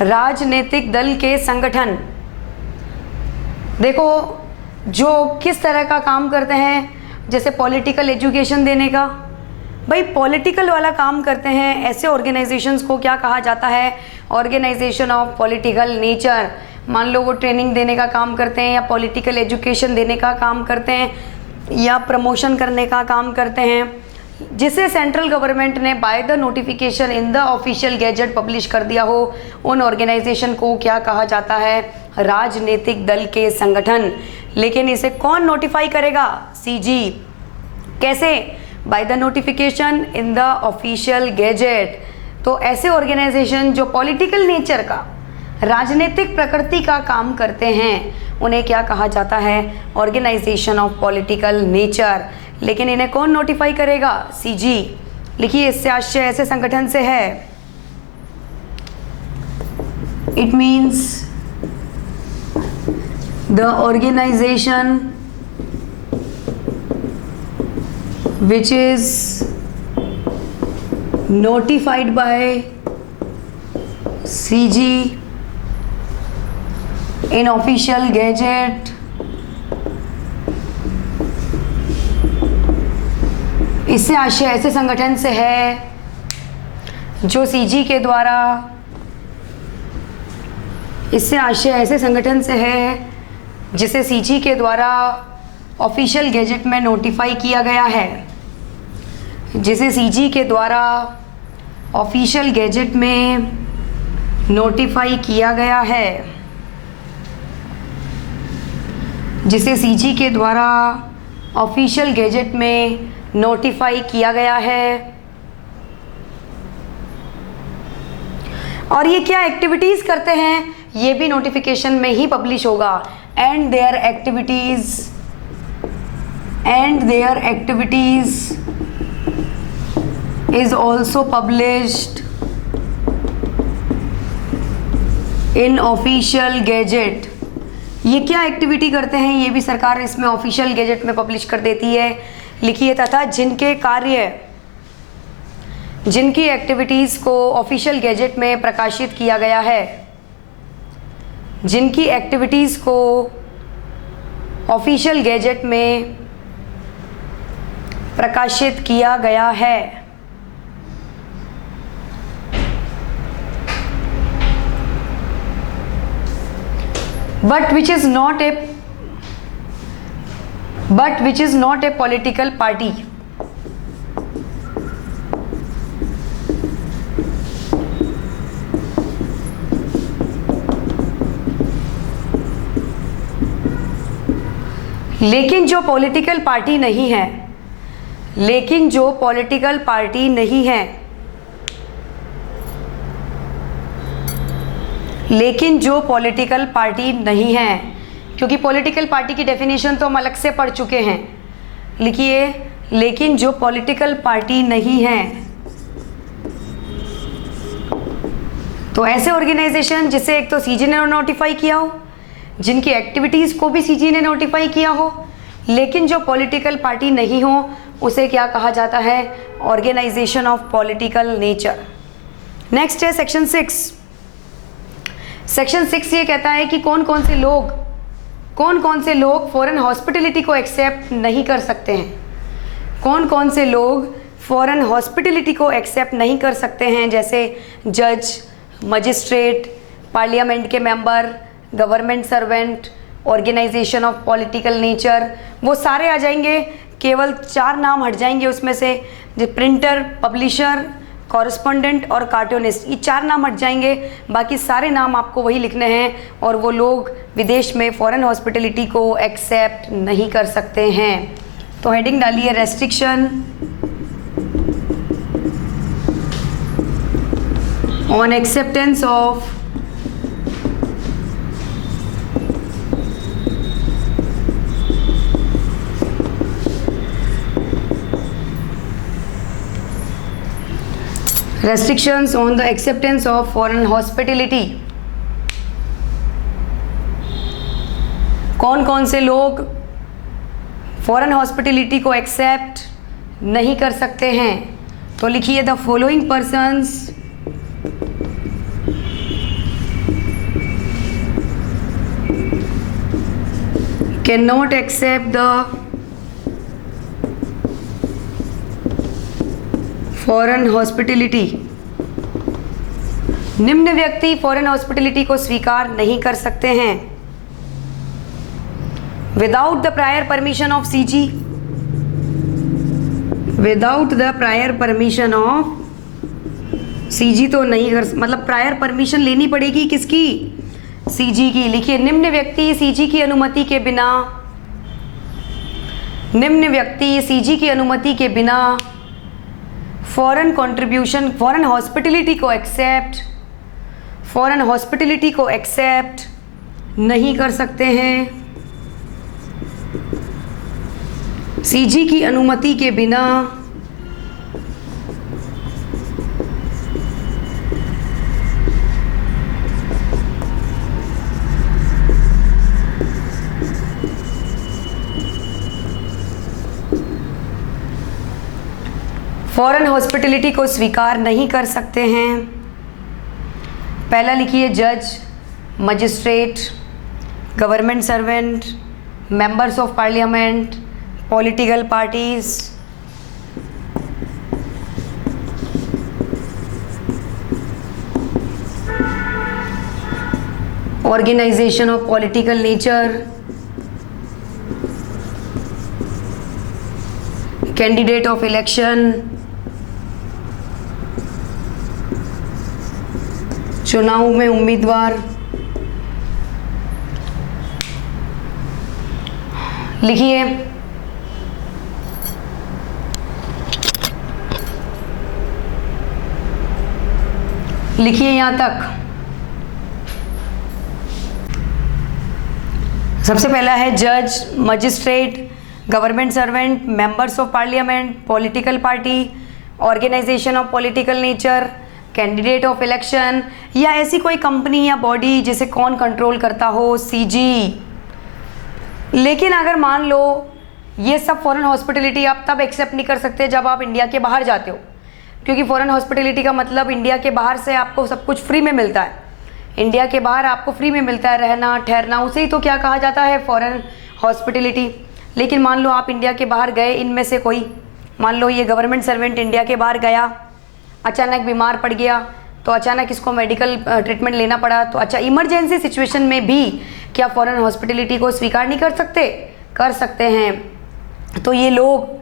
राजनीतिक दल के संगठन। देखो जो किस तरह का काम करते हैं, जैसे पॉलिटिकल एजुकेशन देने का, भाई पॉलिटिकल वाला काम करते हैं, ऐसे ऑर्गेनाइजेशंस को क्या कहा जाता है? Organisation of political nature. मान लो वो ट्रेनिंग देने का काम करते हैं, या पॉलिटिकल एजुकेशन देने का काम करते हैं, या प्रमोशन करने का काम करते हैं, जिसे सेंट्रल गवर्नमेंट ने by the notification in the official gazette publish कर दिया हो, उन ऑर्गेनाइजेशन को क्या कहा जाता है? राजनीतिक दल के संगठन। लेकिन इसे कौन नोटिफाई करेगा? सीजी। कैसे? By the notification in the official gazette. तो ऐसे ऑर्गेनाइजेशन जो पॉलिटिकल नेचर का, राजनीतिक प्रकृति का काम करते हैं, उन्हें क्या कहा जाता है? Organisation of political nature. लेकिन इन्हें कौन नोटिफाई करेगा? सीजी। लिखिए, इससे आशय ऐसे संगठन से है। It means the organisation which is notified by CG in official gazette इससे आशय ऐसे संगठन से है जो सीजी के द्वारा, इससे आशय ऐसे संगठन से है जिसे सीजी के द्वारा ऑफिशियल गैजेट में नोटिफाई किया गया है, जिसे सीजी के द्वारा ऑफिशियल गैजेट में नोटिफाई किया गया है, जिसे सीजी के द्वारा ऑफिशियल गैजेट में नोटिफाई किया गया है। और ये क्या एक्टिविटीज़ करते हैं, ये भी नोटिफिकेशन में ही पब्लिश होगा। And there activities is also published in official gazette। ये क्या एक्टिविटी करते हैं, ये भी सरकार इसमें ऑफिशियल गैजेट में पब्लिश कर देती है। लिखिए, तथा जिनके कार्य, जिनकी एक्टिविटीज़ को ऑफिशियल गैजेट में प्रकाशित किया गया है, जिनकी एक्टिविटीज़ को ऑफिशियल गैजेट में प्रकाशित किया गया है। but which is not a political party। लेकिन जो पॉलिटिकल पार्टी नहीं है, लेकिन जो पॉलिटिकल पार्टी नहीं है, लेकिन जो पॉलिटिकल पार्टी नहीं है, क्योंकि पॉलिटिकल पार्टी की डेफिनेशन तो हम अलग से पढ़ चुके हैं। लिखिए, लेकिन जो पॉलिटिकल पार्टी नहीं है, तो ऐसे ऑर्गेनाइजेशन जिसे एक तो सीजी ने नोटिफाई किया हो, जिनकी एक्टिविटीज़ को भी सीजी ने नोटिफाई किया हो, लेकिन जो पॉलिटिकल पार्टी नहीं हो, उसे क्या कहा जाता है? Organisation of political nature. Next है सेक्शन 6। सेक्शन 6 ये कहता है कि कौन कौन से लोग फॉरेन हॉस्पिटलिटी को एक्सेप्ट नहीं कर सकते हैं। कौन कौन से लोग फॉरेन हॉस्पिटलिटी को एक्सेप्ट नहीं कर सकते हैं, जैसे जज, मजिस्ट्रेट, पार्लियामेंट के member, government servant, organisation of political nature, वो सारे आ जाएंगे। केवल 4 नाम हट जाएंगे उसमें से, जो प्रिंटर, पब्लिशर, कॉरेस्पॉन्डेंट और कार्टूनिस्ट, ये 4 नाम हट जाएंगे। बाकी सारे नाम आपको वही लिखने हैं, और वो लोग विदेश में फॉरेन हॉस्पिटलिटी को एक्सेप्ट नहीं कर सकते हैं। तो हेडिंग डालिए, restriction on acceptance of restrictions on the acceptance of foreign hospitality। कौन कौन से लोग फॉरेन हॉस्पिटलिटी को एक्सेप्ट नहीं कर सकते हैं, तो लिखिए the following persons can not accept the foreign hospitality. निम्न व्यक्ति फॉरेन हॉस्पिटलिटी को स्वीकार नहीं कर सकते हैं। Without the prior permission of CG, without the prior permission of CG तो नहीं कर, मतलब प्रायर परमिशन लेनी पड़ेगी किसकी? सीजी की। लिखिए निम्न व्यक्ति सीजी की अनुमति के बिना, निम्न व्यक्ति सीजी की अनुमति के बिना फॉरेन कंट्रीब्यूशन, फॉरेन हॉस्पिटलिटी को एक्सेप्ट, फॉरेन हॉस्पिटलिटी को एक्सेप्ट नहीं कर सकते हैं। सीजी की अनुमति के बिना फॉरेन हॉस्पिटलिटी को स्वीकार नहीं कर सकते हैं। पहला लिखिए जज, magistrate, government servant, members of parliament, political parties, organisation of political nature, candidate of election, चुनाव में उम्मीदवार। लिखिए लिखिए यहां तक। सबसे पहला है जज, magistrate, government servant, members of parliament, political party, organisation of political nature, candidate of election, या ऐसी कोई कंपनी या बॉडी जिसे कौन कंट्रोल करता हो? सीजी। लेकिन अगर मान लो ये सब फॉरेन हॉस्पिटलिटी आप तब एक्सेप्ट नहीं कर सकते जब आप इंडिया के बाहर जाते हो, क्योंकि फॉरेन हॉस्पिटलिटी का मतलब इंडिया के बाहर से आपको सब कुछ फ्री में मिलता है। इंडिया के बाहर आपको फ्री में मिलता है रहना ठहरना, उसे ही तो क्या कहा जाता है? Foreign hospitality. लेकिन मान लो आप इंडिया के बाहर गए, इनमें से कोई, मान लो ये गवर्नमेंट सर्वेंट इंडिया के बाहर गया, अचानक बीमार पड़ गया, तो अचानक इसको मेडिकल ट्रीटमेंट लेना पड़ा, तो अच्छा इमरजेंसी सिचुएशन में भी क्या फॉरेन हॉस्पिटलिटी को स्वीकार नहीं कर सकते? कर सकते हैं। तो ये लोग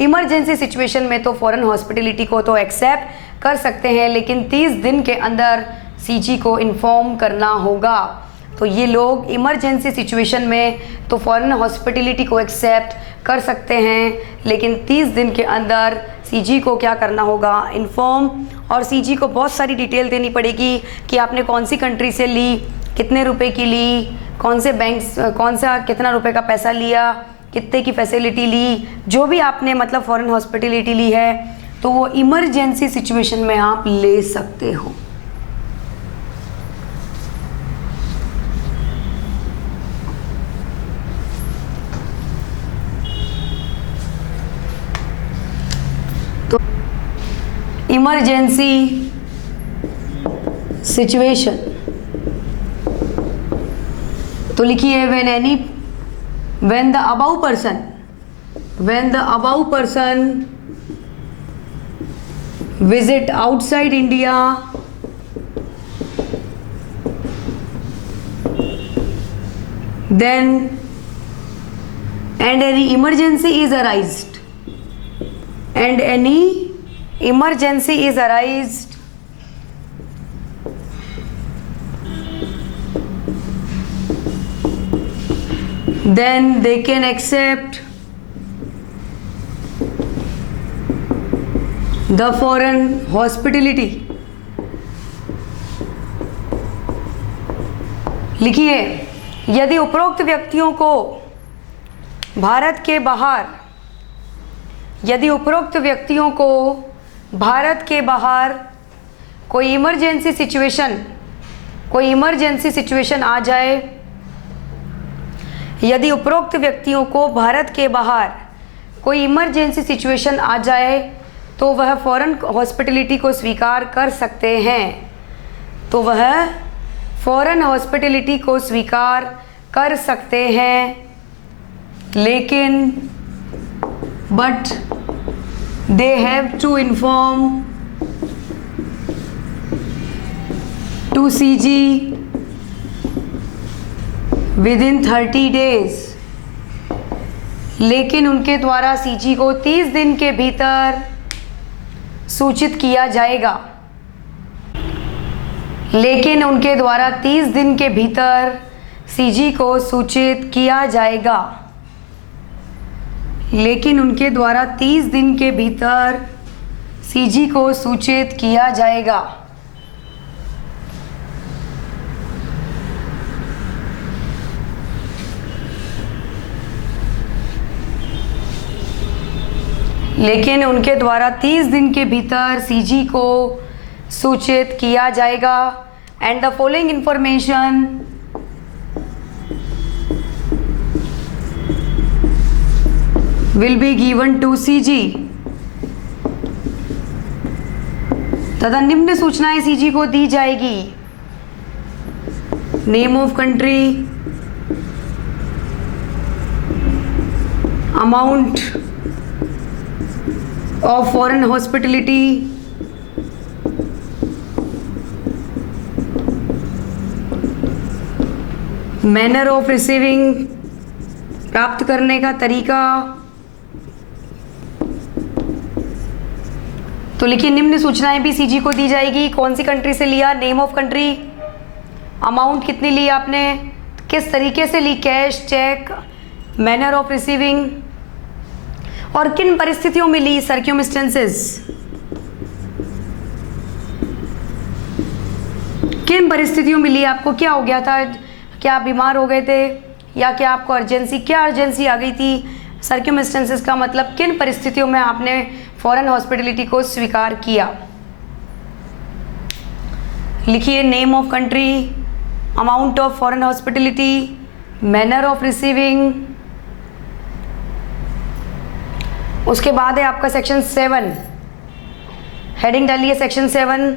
इमरजेंसी सिचुएशन में तो फॉरेन हॉस्पिटलिटी को तो एक्सेप्ट कर सकते हैं, लेकिन 30 दिन के अंदर सीजी को इन्फॉर्म करना होगा। तो ये लोग इमरजेंसी सिचुएशन में तो फॉरेन हॉस्पिटलिटी को एक्सेप्ट कर सकते हैं, लेकिन 30 दिन के अंदर सीजी को क्या करना होगा? इन्फॉर्म। और सीजी को बहुत सारी डिटेल देनी पड़ेगी कि आपने कौन सी कंट्री से ली, कितने रुपए की ली, कौन से बैंक, कौन सा कितना रुपए का पैसा लिया, कितने की फैसिलिटी ली, जो भी आपने मतलब फॉरेन हॉस्पिटलिटी ली है, तो वो इमरजेंसी सिचुएशन में आप ले सकते हो। इमरजेंसी सिचुएशन तो लिखिए when the above person visit outside India then and any emergency is arised then they can accept the foreign hospitality। लिखिए यदि उपरोक्त व्यक्तियों को भारत के बाहर कोई इमरजेंसी सिचुएशन आ जाए, यदि उपरोक्त व्यक्तियों को भारत के बाहर कोई इमरजेंसी सिचुएशन आ जाए तो वह फॉरेन हॉस्पिटलिटी को स्वीकार कर सकते हैं, तो वह फॉरेन हॉस्पिटलिटी को स्वीकार कर सकते हैं, लेकिन but they have to inform to CG within 30 days, लेकिन उनके द्वारा सीजी को 30 दिन के भीतर सूचित किया जाएगा, लेकिन उनके द्वारा 30 दिन के भीतर सीजी को सूचित किया जाएगा, लेकिन उनके द्वारा 30 दिन के भीतर सीजी को सूचित किया जाएगा। लेकिन उनके द्वारा 30 दिन के भीतर सीजी को सूचित किया जाएगा। And the following information will be given to CG, तथा निम्न सूचनाएं सीजी को दी जाएगी। Name of country, amount of foreign hospitality, manner of receiving, प्राप्त करने का तरीका। तो लिखिए निम्न सूचनाएं भी सीजी को दी जाएगी। कौन सी कंट्री से लिया, नेम ऑफ कंट्री, अमाउंट कितनी ली आपने, किस तरीके से ली, cash, cheque, manner of receiving, और किन परिस्थितियों में ली, सर्क्यूमस्टेंसेस, किन परिस्थितियों में ली, आपको क्या हो गया था, क्या आप बीमार हो गए थे या क्या आपको अर्जेंसी, क्या अर्जेंसी आ गई थी। सर्क्यूमस्टेंसेस का मतलब किन परिस्थितियों में आपने फॉरेन हॉस्पिटलिटी को स्वीकार किया। लिखिए name of country, amount of foreign hospitality, manner of receiving. उसके बाद है आपका सेक्शन 7, हेडिंग डालिए सेक्शन 7।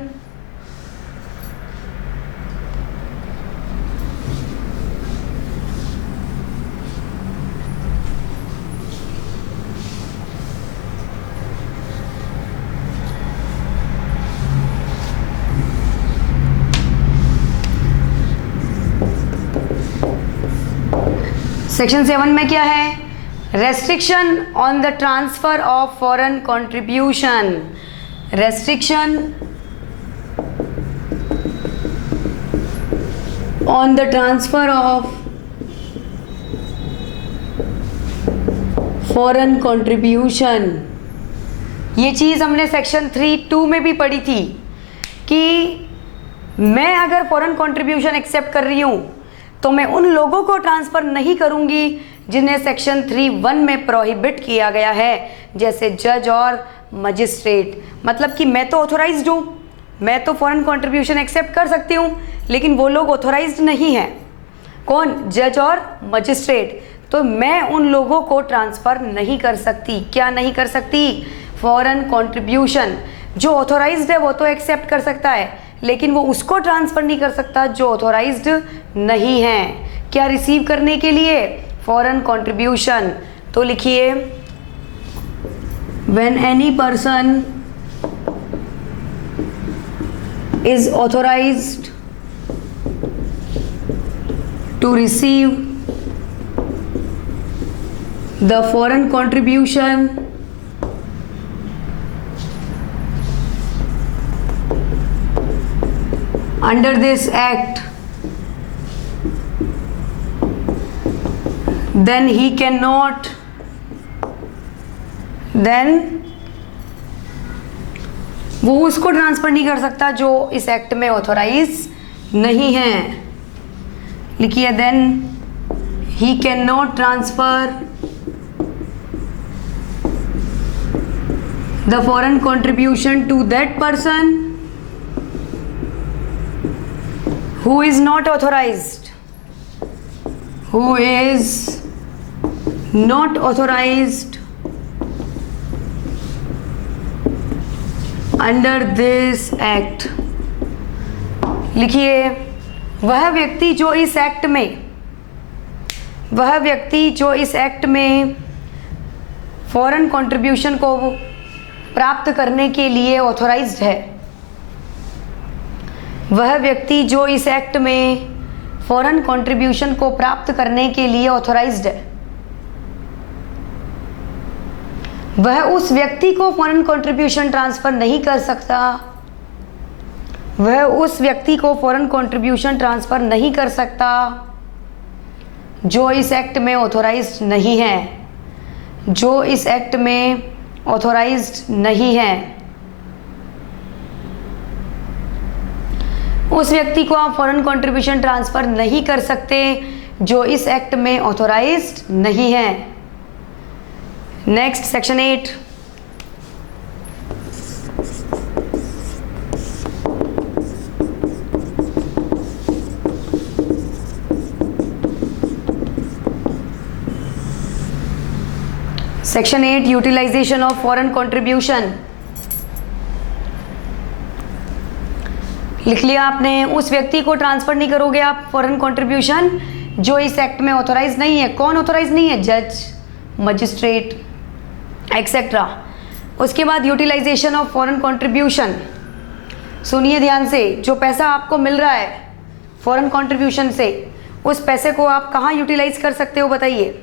सेक्शन 7 में क्या है, restriction on the transfer of foreign contribution. Restriction on the transfer of foreign contribution. ये चीज़ हमने सेक्शन 3(2) में भी पढ़ी थी कि मैं अगर फॉरेन कंट्रीब्यूशन एक्सेप्ट कर रही हूँ तो मैं उन लोगों को ट्रांसफ़र नहीं करूँगी जिन्हें सेक्शन 3(1) में प्रोहिबिट किया गया है, जैसे जज और मजिस्ट्रेट। मतलब कि मैं तो ऑथोराइज्ड हूँ, मैं तो फॉरेन कंट्रीब्यूशन एक्सेप्ट कर सकती हूँ, लेकिन वो लोग ऑथोराइज्ड नहीं हैं। कौन, जज और मजिस्ट्रेट। तो मैं उन लोगों को ट्रांसफ़र नहीं कर सकती। क्या नहीं कर सकती, फॉरेन कंट्रीब्यूशन। जो ऑथोराइज्ड है वो तो एक्सेप्ट कर सकता है, लेकिन वो उसको ट्रांसफ़र नहीं कर सकता जो ऑथोराइज्ड नहीं है। क्या रिसीव करने के लिए, फॉरेन कंट्रीब्यूशन। तो लिखिए when any person is authorised to receive the foreign contribution under this act, then he cannot, then वो उसको ट्रांसफ़र नहीं कर सकता जो इस एक्ट में ऑथोराइज नहीं है। लिखिए then he cannot transfer the foreign contribution to that person who is not authorized, who is not authorized under this act, लिखिए वह व्यक्ति जो इस एक्ट में फॉरेन कंट्रीब्यूशन को प्राप्त करने के लिए ऑथोराइज्ड है। वह व्यक्ति जो इस एक्ट में फॉरेन कंट्रीब्यूशन को प्राप्त करने के लिए ऑथोराइज्ड है, वह उस व्यक्ति को फॉरेन कंट्रीब्यूशन ट्रांसफर नहीं कर सकता। वह उस व्यक्ति को फॉरेन कंट्रीब्यूशन ट्रांसफर नहीं कर सकता जो इस एक्ट में ऑथोराइज्ड नहीं है, जो इस एक्ट में ऑथोराइज्ड नहीं है। उस व्यक्ति को आप फॉरेन कंट्रीब्यूशन ट्रांसफर नहीं कर सकते जो इस एक्ट में ऑथोराइज्ड नहीं है। Next section 8, section 8 utilisation of foreign contribution. लिख लिया आपने, उस व्यक्ति को ट्रांसफर नहीं करोगे आप फॉरेन कंट्रीब्यूशन जो इस एक्ट में ऑथोराइज नहीं है। कौन ऑथोराइज नहीं है? जज, मजिस्ट्रेट एक्सेट्रा। उसके बाद यूटिलाइजेशन ऑफ फॉरेन कंट्रीब्यूशन, सुनिए ध्यान से, जो पैसा आपको मिल रहा है फॉरेन कंट्रीब्यूशन से, उस पैसे को आप कहाँ यूटिलाइज कर सकते हो बताइए।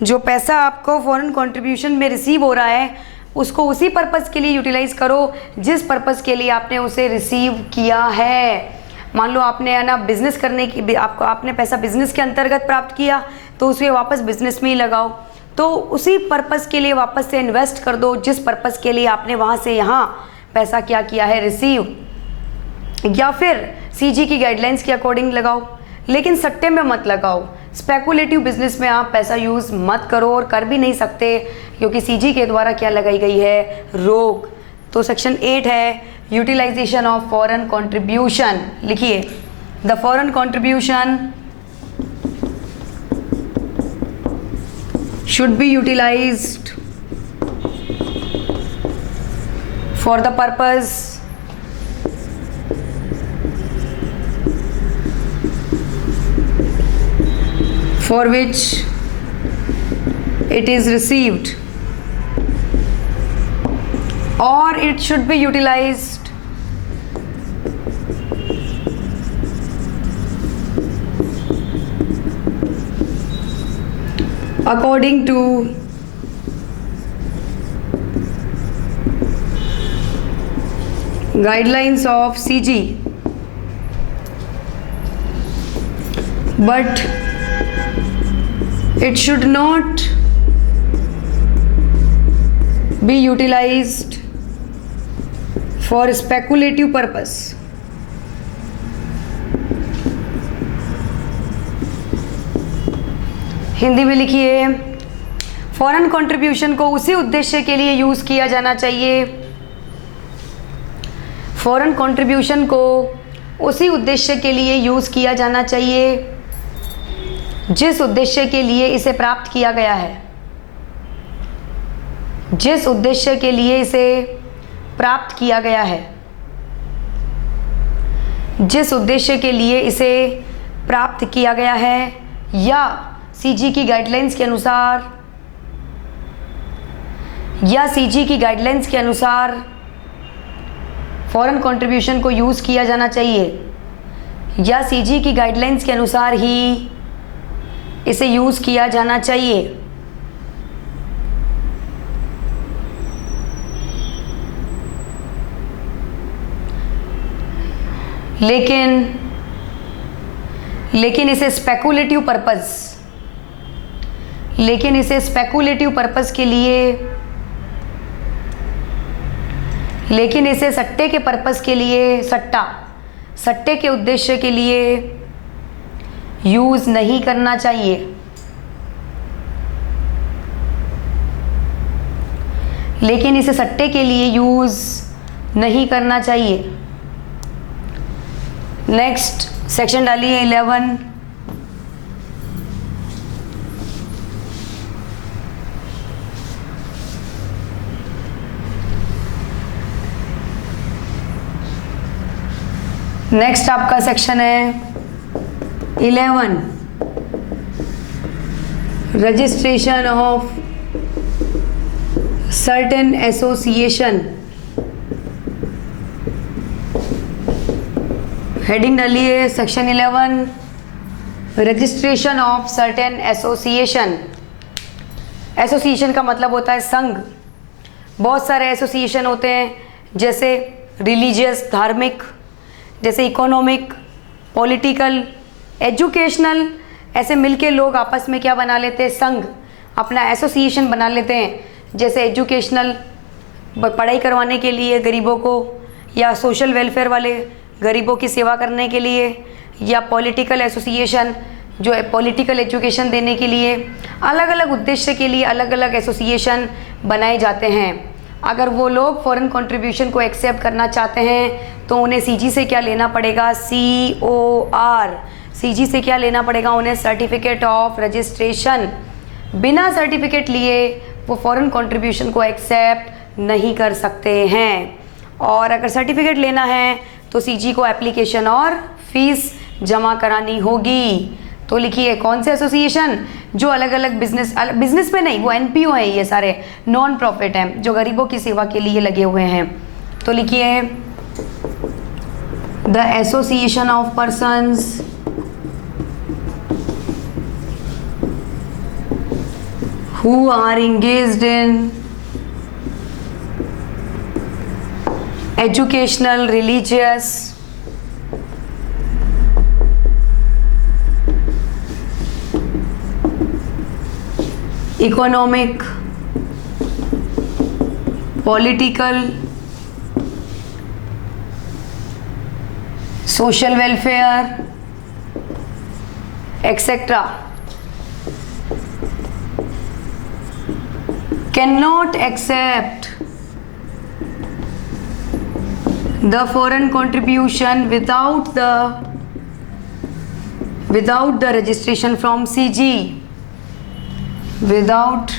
जो पैसा आपको फॉरेन कंट्रीब्यूशन में रिसीव हो रहा है उसको उसी पर्पज़ के लिए यूटिलाइज करो जिस पर्पज़ के लिए आपने उसे रिसीव किया है। मान लो आपने है ना बिजनेस करने की, आपने पैसा बिजनेस के अंतर्गत प्राप्त किया तो उसे वापस बिजनेस में ही लगाओ, तो उसी पर्पज़ के लिए वापस से इन्वेस्ट कर दो जिस पर्पज़ के लिए आपने वहाँ से यहाँ पैसा क्या किया है, रिसीव। या फिर सीजी की गाइडलाइंस के अकॉर्डिंग लगाओ, लेकिन सट्टे में मत लगाओ। स्पेकुलेटिव बिजनेस में आप पैसा यूज़ मत करो और कर भी नहीं सकते क्योंकि सीजी के द्वारा क्या लगाई गई है, रोक। तो सेक्शन 8 है यूटिलाइजेशन ऑफ फॉरेन कंट्रीब्यूशन। लिखिए the foreign contribution should be utilised for the purpose for which it is received, or it should be utilized according to guidelines of CG, but it should not be utilized for speculative purpose. Hindi में लिखिए foreign contribution को उसी उद्देश्य के लिए use किया जाना चाहिए, फॉरेन कंट्रीब्यूशन को उसी उद्देश्य के लिए यूज़ किया जाना चाहिए जिस उद्देश्य के लिए इसे प्राप्त किया गया है, जिस उद्देश्य के लिए इसे प्राप्त किया गया है, जिस उद्देश्य के लिए इसे प्राप्त किया गया है, या सीजी की गाइडलाइंस के अनुसार, या सीजी की गाइडलाइंस के अनुसार फॉरेन कंट्रीब्यूशन को यूज़ किया जाना चाहिए, या सीजी की गाइडलाइंस के अनुसार ही इसे यूज़ किया जाना चाहिए। लेकिन इसे स्पेकुलेटिव पर्पस के लिए, लेकिन इसे सट्टे के पर्पस के लिए, सट्टे के उद्देश्य के लिए यूज़ नहीं करना चाहिए। लेकिन इसे सट्टे के लिए यूज़ नहीं करना चाहिए। नेक्स्ट सेक्शन डालिए 11, नेक्स्ट आपका सेक्शन है 11, registration of certain association. Heading डालिए section 11, registration of certain association. Association का मतलब होता है संघ। बहुत सारे एसोसिएशन होते हैं, जैसे रिलीजियस धार्मिक, जैसे इकोनॉमिक, पॉलिटिकल, एजुकेशनल। ऐसे मिलके लोग आपस में क्या बना लेते हैं, संघ, अपना एसोसिएशन बना लेते हैं। जैसे एजुकेशनल, पढ़ाई करवाने के लिए गरीबों को, या सोशल वेलफेयर वाले गरीबों की सेवा करने के लिए, या पॉलिटिकल एसोसिएशन जो पॉलिटिकल एजुकेशन देने के लिए। अलग अलग उद्देश्य के लिए अलग अलग एसोसिएशन बनाए जाते हैं। अगर वो लोग फॉरेन कंट्रीब्यूशन को एक्सेप्ट करना चाहते हैं तो उन्हें सीजी से क्या लेना पड़ेगा, COR। सीजी से क्या लेना पड़ेगा उन्हें, सर्टिफिकेट ऑफ रजिस्ट्रेशन। बिना सर्टिफिकेट लिए वो फॉरेन कंट्रीब्यूशन को एक्सेप्ट नहीं कर सकते हैं। और अगर सर्टिफिकेट लेना है तो सीजी को एप्लीकेशन और फीस जमा करानी होगी। तो लिखिए कौन से एसोसिएशन, जो अलग अलग बिजनेस में नहीं, वो NPO है, ये सारे नॉन प्रॉफिट हैं जो गरीबों की सेवा के लिए लगे हुए हैं। तो लिखिए the association of persons who are engaged in educational, religious, economic, political, social welfare, etc. cannot accept the foreign contribution without the registration from CG, without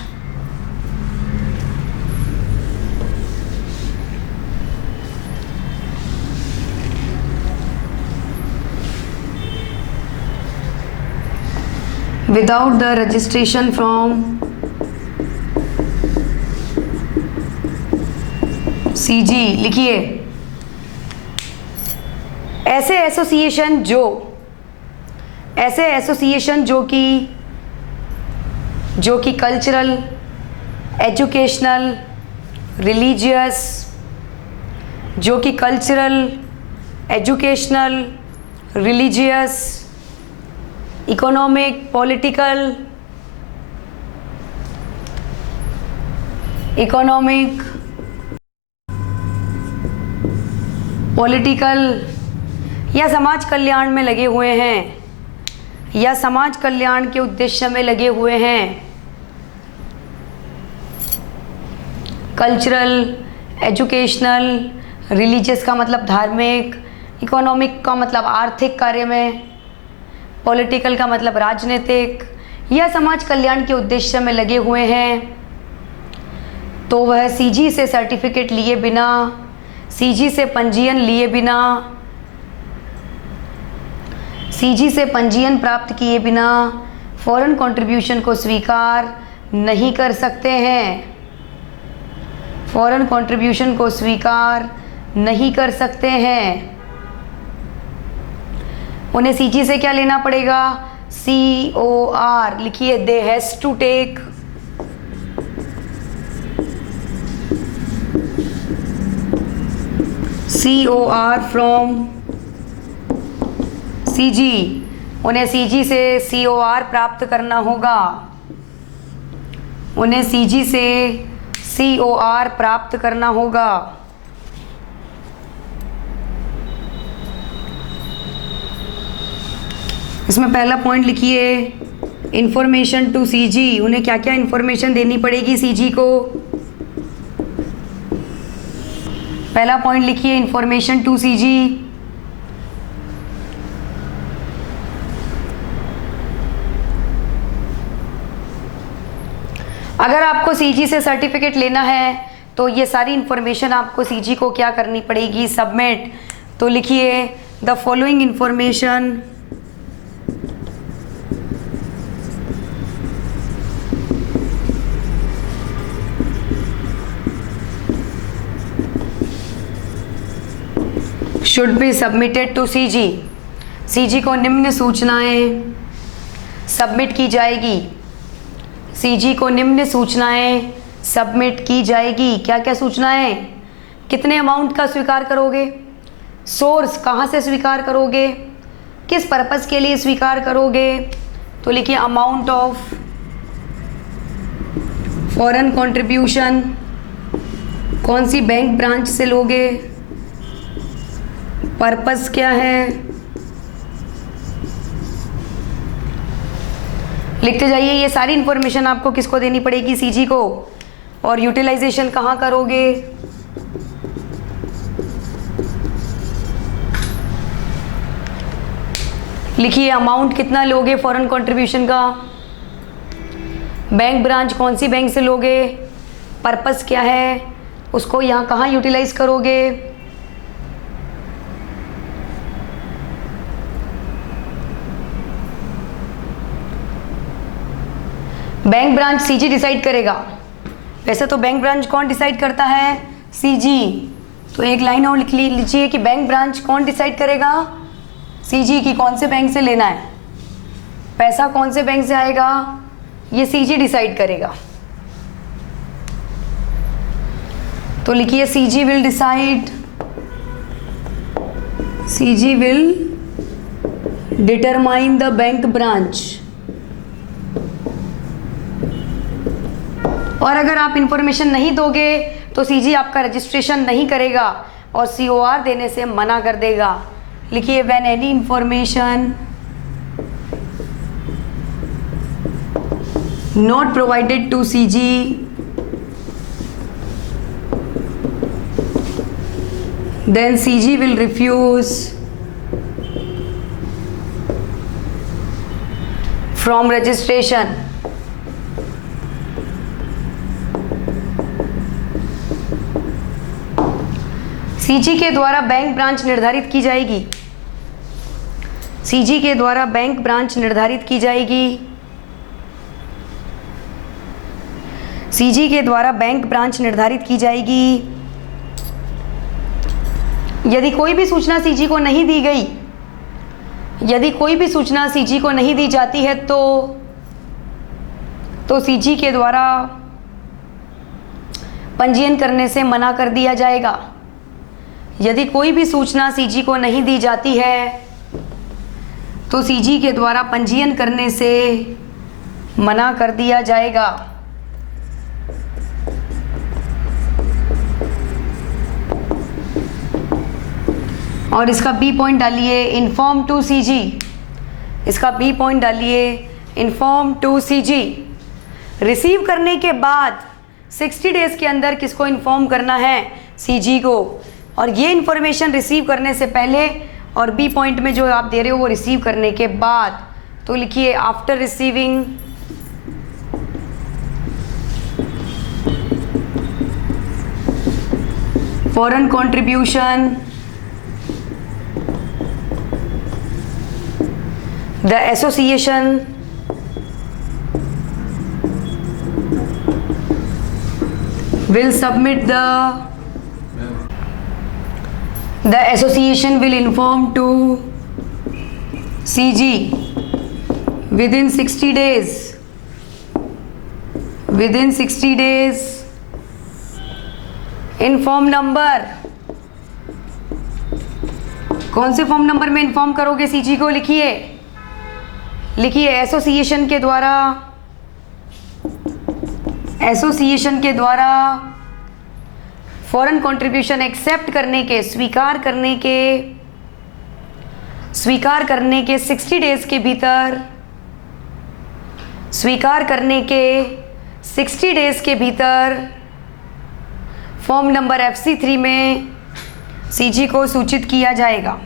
the registration from CG। लिखिए ऐसे एसोसिएशन जो कि cultural, educational, religious, economic, political या समाज कल्याण में लगे हुए हैं, या समाज कल्याण के उद्देश्य में लगे हुए हैं। कल्चरल, एजुकेशनल, रिलीजियस का मतलब धार्मिक, इकोनॉमिक का मतलब आर्थिक कार्य में, पॉलिटिकल का मतलब राजनीतिक, या समाज कल्याण के उद्देश्य में लगे हुए हैं, तो वह सीजी से सर्टिफिकेट लिए बिना, सीजी से पंजीयन लिए बिना, सीजी से पंजीयन प्राप्त किए बिना फॉरेन कंट्रीब्यूशन को स्वीकार नहीं कर सकते हैं। फॉरेन कंट्रीब्यूशन को स्वीकार नहीं कर सकते हैं। उन्हें सीजी से क्या लेना पड़ेगा, COR। लिखिए they has to take COR from CG। उन्हें CG से COR प्राप्त करना होगा। उन्हें CG से COR प्राप्त करना होगा। इसमें पहला पॉइंट लिखिए इंफॉर्मेशन टू CG। उन्हें क्या क्या इंफॉर्मेशन देनी पड़ेगी CG को। पहला पॉइंट लिखिए इंफॉर्मेशन टू CG। अगर आपको CG से सर्टिफिकेट लेना है तो ये सारी इंफॉर्मेशन आपको CG को क्या करनी पड़ेगी, सबमिट। तो लिखिए the following information should be submitted to CG. CG को निम्न सूचनाएं सबमिट की जाएगी। सीजी को निम्न सूचनाएं सबमिट की जाएगी। क्या क्या सूचनाएं? कितने अमाउंट का स्वीकार करोगे, सोर्स कहाँ से स्वीकार करोगे, किस पर्पस के लिए स्वीकार करोगे। तो लिखिए अमाउंट ऑफ फॉरेन कंट्रीब्यूशन, कौन सी बैंक ब्रांच से लोगे, पर्पस क्या है, लिखते जाइए। ये सारी इंफॉर्मेशन आपको किसको देनी पड़ेगी? सीजी को। और यूटिलाइजेशन कहाँ करोगे? लिखिए अमाउंट कितना लोगे फॉरेन कंट्रीब्यूशन का, बैंक ब्रांच कौन सी बैंक से लोगे, पर्पस क्या है, उसको यहाँ कहाँ यूटिलाइज करोगे। बैंक ब्रांच सीजी डिसाइड करेगा। वैसे तो बैंक ब्रांच कौन डिसाइड करता है? सीजी। तो एक लाइन और लिख लीजिए कि बैंक ब्रांच कौन डिसाइड करेगा? सीजी की कौन से बैंक से लेना है, पैसा कौन से बैंक से आएगा, ये सीजी डिसाइड करेगा। तो लिखिए CG will decide, CG will determine the bank branch. और अगर आप इंफॉर्मेशन नहीं दोगे तो सीजी आपका रजिस्ट्रेशन नहीं करेगा और सीओआर देने से मना कर देगा। लिखिए when any information not provided to CG then CG will refuse from registration. CG के द्वारा बैंक ब्रांच निर्धारित की जाएगी। सीजी के द्वारा बैंक ब्रांच निर्धारित की जाएगी। सीजी के द्वारा बैंक ब्रांच निर्धारित की जाएगी। यदि कोई भी सूचना सीजी को नहीं दी गई, यदि कोई भी सूचना सीजी को नहीं दी जाती है तो सीजी के द्वारा पंजीयन करने से मना कर दिया जाएगा। यदि कोई भी सूचना सीजी को नहीं दी जाती है तो सीजी के द्वारा पंजीयन करने से मना कर दिया जाएगा। और इसका बी पॉइंट डालिए इन्फॉर्म टू सीजी। इसका बी पॉइंट डालिए इन्फॉर्म टू सीजी। रिसीव करने के बाद 60 डेज के अंदर किसको इन्फॉर्म करना है? सीजी को। और ये इन्फॉर्मेशन रिसीव करने से पहले और बी पॉइंट में जो आप दे रहे हो वो रिसीव करने के बाद। तो लिखिए after receiving foreign contribution the association will submit the association will inform to CG within 60 days. Within 60 days. In form number, कौन से फॉर्म नंबर में इन्फॉर्म करोगे सीजी को? लिखिए एसोसिएशन के द्वारा, एसोसिएशन के द्वारा फॉरेन कंट्रीब्यूशन एक्सेप्ट करने के, स्वीकार करने के 60 डेज के भीतर, स्वीकार करने के 60 डेज के भीतर फॉर्म नंबर FC3 में सीजी को सूचित किया जाएगा।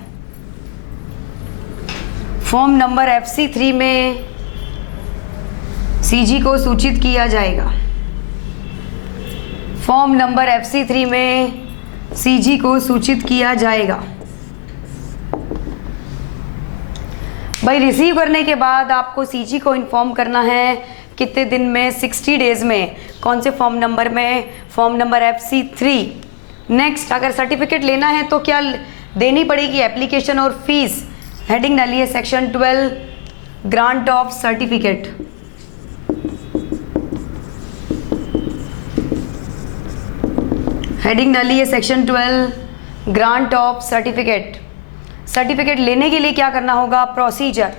फॉर्म नंबर FC3 में सीजी को सूचित किया जाएगा। फॉर्म नंबर FC3 में सीजी को सूचित किया जाएगा। भाई रिसीव करने के बाद आपको सीजी को इन्फॉर्म करना है कितने दिन में, 60 डेज़ में, कौन से फॉर्म नंबर में, फॉर्म नंबर FC3। नेक्स्ट, अगर सर्टिफिकेट लेना है तो क्या देनी पड़ेगी, एप्लीकेशन और फीस। हेडिंग डालिए section 12 grant of certificate. Heading डालिए section 12 grant of certificate. Certificate लेने के लिए क्या करना होगा, प्रोसीजर,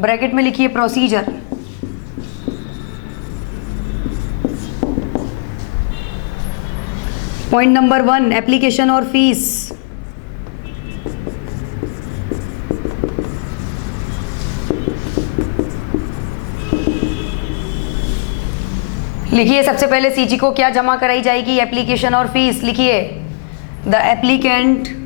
ब्रैकेट में लिखिए प्रोसीजर। पॉइंट नंबर 1, एप्लीकेशन और फीस। लिखिए सबसे पहले सीजी को क्या जमा कराई जाएगी, एप्लीकेशन और फीस। लिखिए the applicant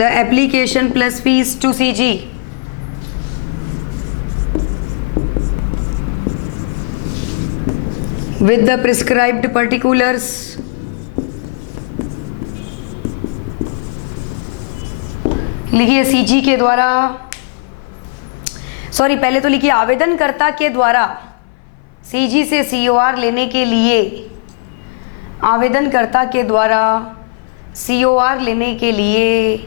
the application plus fees to CG with the prescribed particulars लिखिए सीजी के द्वारा, सॉरी पहले तो लिखिए आवेदनकर्ता के द्वारा सीजी से COR लेने के लिए, आवेदनकर्ता के द्वारा COR लेने के लिए,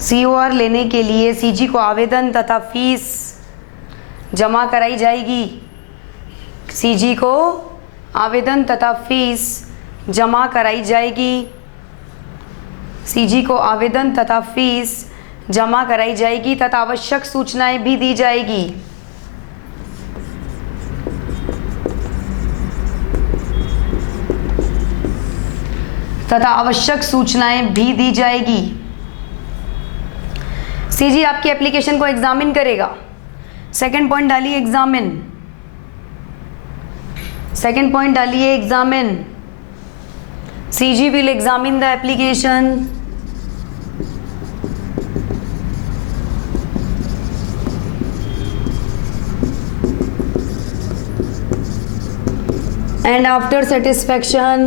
COR लेने के लिए सीजी को आवेदन तथा फीस जमा कराई जाएगी। सीजी को आवेदन तथा फीस जमा कराई जाएगी। सीजी को आवेदन तथा फीस जमा कराई जाएगी तथा आवश्यक सूचनाएं भी दी जाएगी। तथा आवश्यक सूचनाएं भी दी जाएगी। सीजी आपकी एप्लीकेशन को एग्जामिन करेगा। सेकंड पॉइंट डालिए एग्जामिन। सेकंड पॉइंट डालिए examine. CG will examine the application and after satisfaction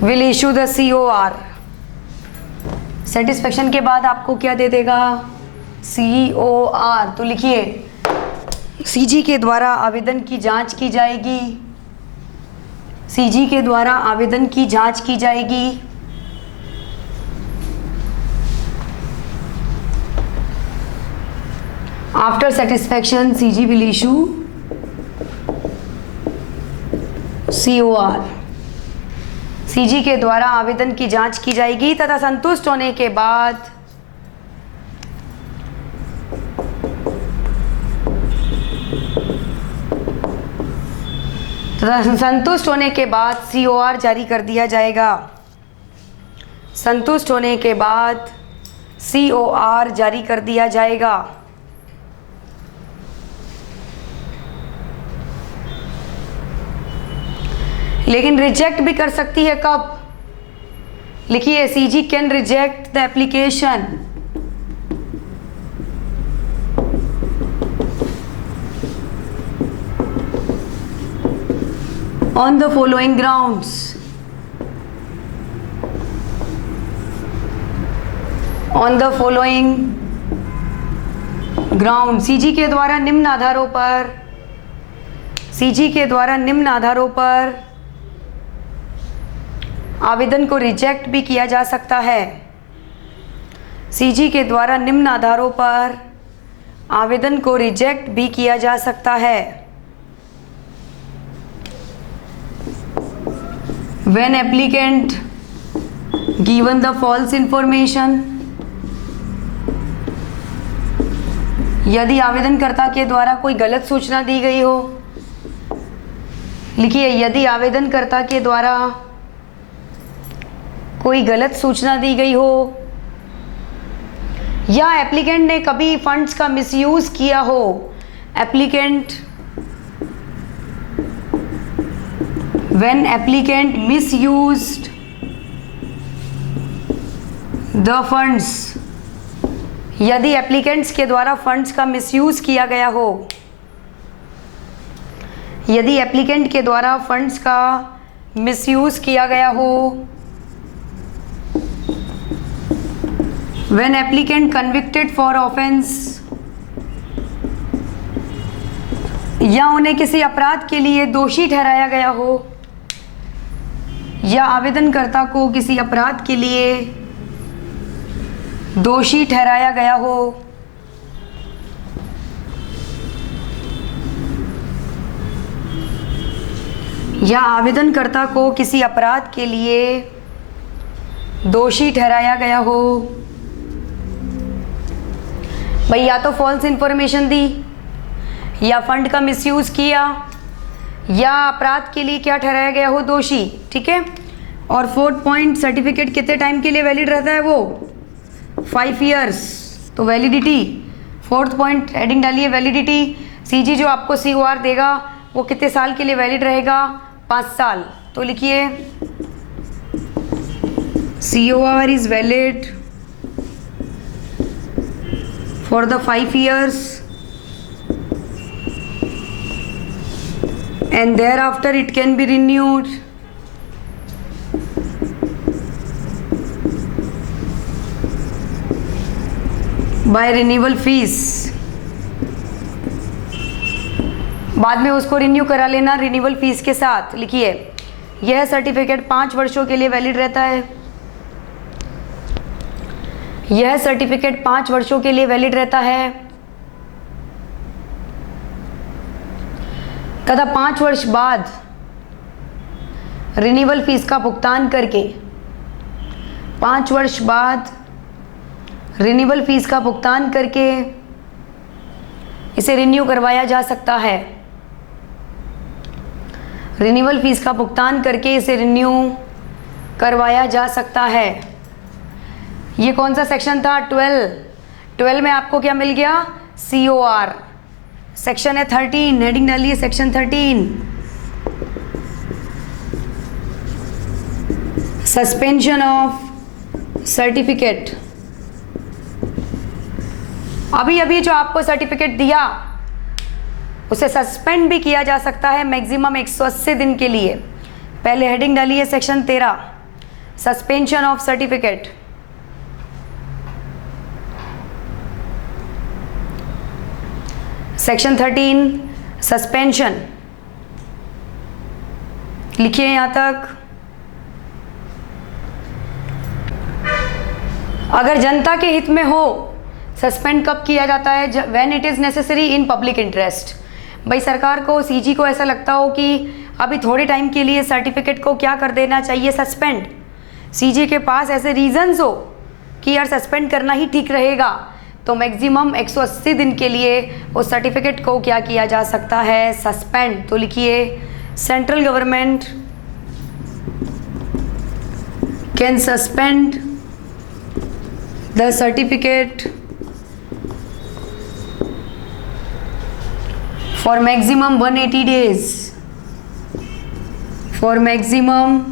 will issue the COR। Satisfaction के बाद आपको क्या दे देगा, COR। तो लिखिए सीजी के द्वारा आवेदन की जांच की जाएगी। सीजी के द्वारा आवेदन की जांच की जाएगी। After satisfaction CG will issue COR। CG के द्वारा आवेदन की जांच की जाएगी तथा संतुष्ट होने के बाद COR जारी कर दिया जाएगा। संतुष्ट होने के बाद COR जारी कर दिया जाएगा। लेकिन रिजेक्ट भी कर सकती है, कब, लिखिए CG can reject the application on the following grounds। on the following ground। CG के द्वारा निम्न आधारों पर, सीजी के द्वारा निम्न आधारों पर आवेदन को रिजेक्ट भी किया जा सकता है। सीजी के द्वारा निम्न आधारों पर आवेदन को रिजेक्ट भी किया जा सकता है। When applicant given the false information, यदि आवेदनकर्ता के द्वारा कोई गलत सूचना दी गई हो। लिखिए यदि आवेदनकर्ता के द्वारा कोई गलत सूचना दी गई हो या एप्लीकेंट ने कभी फंड्स का मिसयूज किया हो। Applicant when applicant misused the funds, यदि एप्लीकेंट्स के द्वारा फंड्स का मिसयूज किया गया हो। यदि एप्लीकेंट के द्वारा फंड्स का मिसयूज किया गया हो, when applicant convicted for offence, या उन्हें किसी अपराध के लिए दोषी ठहराया गया हो, या आवेदनकर्ता को किसी अपराध के लिए दोषी ठहराया गया हो, या आवेदनकर्ता को किसी अपराध के लिए दोषी ठहराया गया हो। भाई या तो फॉल्स इंफॉर्मेशन दी, या फंड का मिसयूज किया, या अपराध के लिए क्या ठहराया गया हो, दोषी। ठीक है। और 4th पॉइंट, सर्टिफिकेट कितने टाइम के लिए वैलिड रहता है? वो 5 ईयर्स। तो वैलिडिटी, 4th पॉइंट हेडिंग डालिए वैलिडिटी। सीजी जो आपको COR देगा वो कितने साल के लिए वैलिड रहेगा? 5 साल। तो लिखिए COR is valid for the 5 years and thereafter it can be renewed by renewal fees। बाद में उसको रिन्यू करा लेना रिन्यूअल फीस के साथ। लिखिए यह सर्टिफिकेट 5 वर्षों के लिए वैलिड रहता है। यह सर्टिफिकेट 5 वर्षों के लिए वैलिड रहता है तथा 5 वर्ष बाद रिन्यूअल फीस का भुगतान करके 5 वर्ष बाद रिन्यूअल फीस का भुगतान करके इसे रिन्यू करवाया जा सकता है। रिन्यूअल फीस का भुगतान करके इसे रिन्यू करवाया जा सकता है। ये कौन सा सेक्शन था? 12 में आपको क्या मिल गया? COR। सेक्शन है 13, हेडिंग डालिए सेक्शन 13, सस्पेंशन ऑफ सर्टिफिकेट। अभी जो आपको सर्टिफिकेट दिया उसे सस्पेंड भी किया जा सकता है मैक्सिमम 180 दिन के लिए। पहले हेडिंग डालिए section 13, suspension of certificate. Section 13 suspension, लिखिए यहां तक। अगर जनता के हित में हो, सस्पेंड कब किया जाता है? When it is necessary in public interest. भाई सरकार को, CG को ऐसा लगता हो कि अभी थोड़े टाइम के लिए सर्टिफिकेट को क्या कर देना चाहिए? सस्पेंड। CG के पास ऐसे रीजंस हो कि यार सस्पेंड करना ही ठीक रहेगा, तो मैक्सिमम 180 दिन के लिए उस सर्टिफिकेट को क्या किया जा सकता है? सस्पेंड। तो लिखिए central government can suspend the certificate for maximum 180 days, for maximum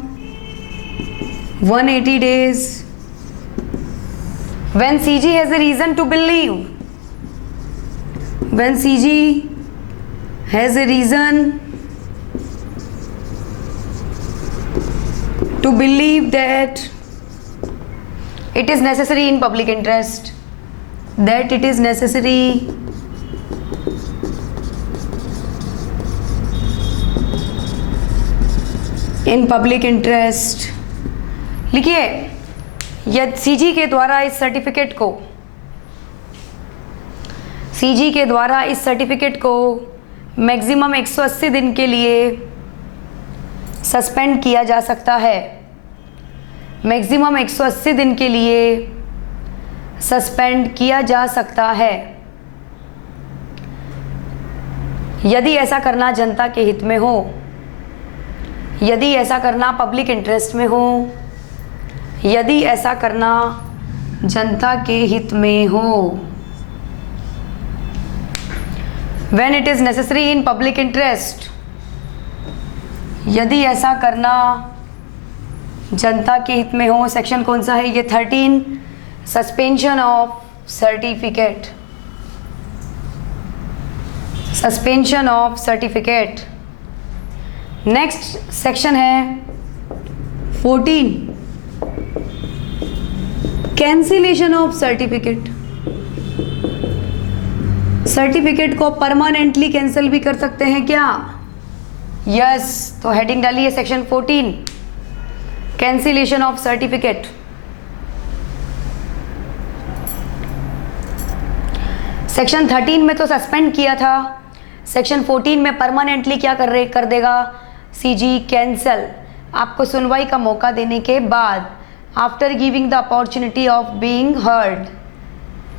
180 days when CG has a reason to believe, when CG has a reason to believe that it is necessary in public interest, that it is necessary in public interest. लिखिए यदि CG के द्वारा इस certificate को maximum 180 दिन के लिए suspend किया जा सकता है। मैक्सिमम 180 दिन के लिए सस्पेंड किया जा सकता है यदि ऐसा करना जनता के हित में हो, यदि ऐसा करना पब्लिक इंटरेस्ट में हो, यदि ऐसा करना जनता के हित में हो। When it is necessary in public interest, यदि ऐसा करना जनता के हित में हो। सेक्शन कौन सा है ये? 13, suspension of certificate. Suspension of certificate. Next section है 14, कैंसिलेशन ऑफ सर्टिफिकेट। सर्टिफिकेट को परमानेंटली कैंसिल भी कर सकते हैं क्या? यस, तो हेडिंग डालिए section 14, cancellation of certificate. Section 13 में तो सस्पेंड किया था, सेक्शन 14 में परमानेंटली क्या कर देगा? सीजी कैंसल, आपको सुनवाई का मौका देने के बाद, after giving the opportunity of being heard.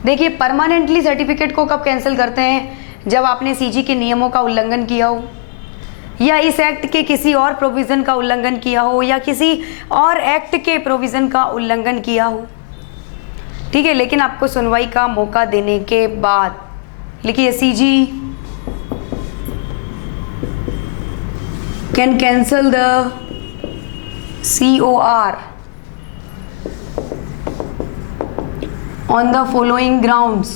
देखिए, परमानेंटली सर्टिफिकेट को कब कैंसिल करते हैं? जब आपने सीजी के नियमों का उल्लंघन किया हो, या इस एक्ट के किसी और प्रोविज़न का उल्लंघन किया हो, या किसी और एक्ट के प्रोविज़न का उल्लंघन किया हो, ठीक है, लेकिन आपको सुनवाई का मौका देने के बाद। लिखिए, CG can cancel the COR on the following grounds: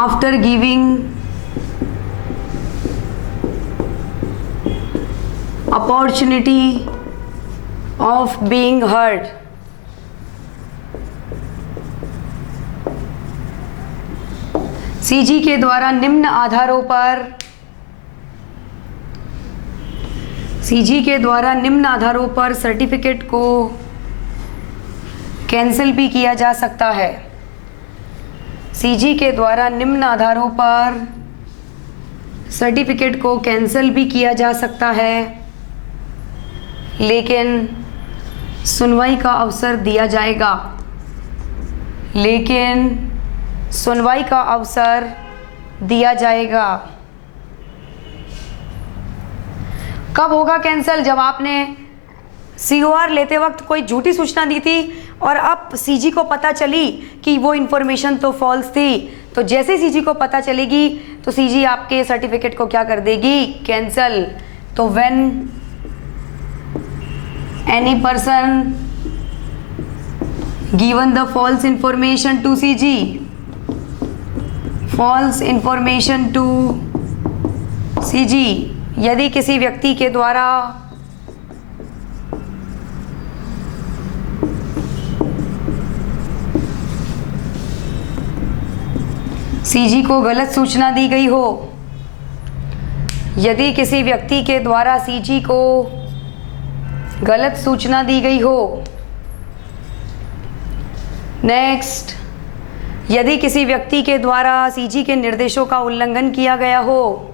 after giving opportunity of being heard, CG के द्वारा निम्न आधारों पर, सीजी के द्वारा निम्न आधारों पर सर्टिफिकेट को कैंसिल भी किया जा सकता है। सीजी के द्वारा निम्न आधारों पर सर्टिफिकेट को कैंसिल भी किया जा सकता है, लेकिन सुनवाई का अवसर दिया जाएगा। लेकिन सुनवाई का अवसर दिया जाएगा। कब होगा कैंसिल? जब आपने COR लेते वक्त कोई झूठी सूचना दी थी और अब सीजी को पता चली कि वो इन्फॉर्मेशन तो फॉल्स थी, तो जैसे सीजी को पता चलेगी तो सीजी आपके सर्टिफिकेट को क्या कर देगी? कैंसिल। तो when any person given the false information to CG, false information to CG, यदि किसी व्यक्ति के द्वारा सीजी को गलत सूचना दी गई हो, यदि किसी व्यक्ति के द्वारा सीजी को गलत सूचना दी गई हो। नेक्स्ट, यदि किसी व्यक्ति के द्वारा सीजी के निर्देशों का उल्लंघन किया गया हो,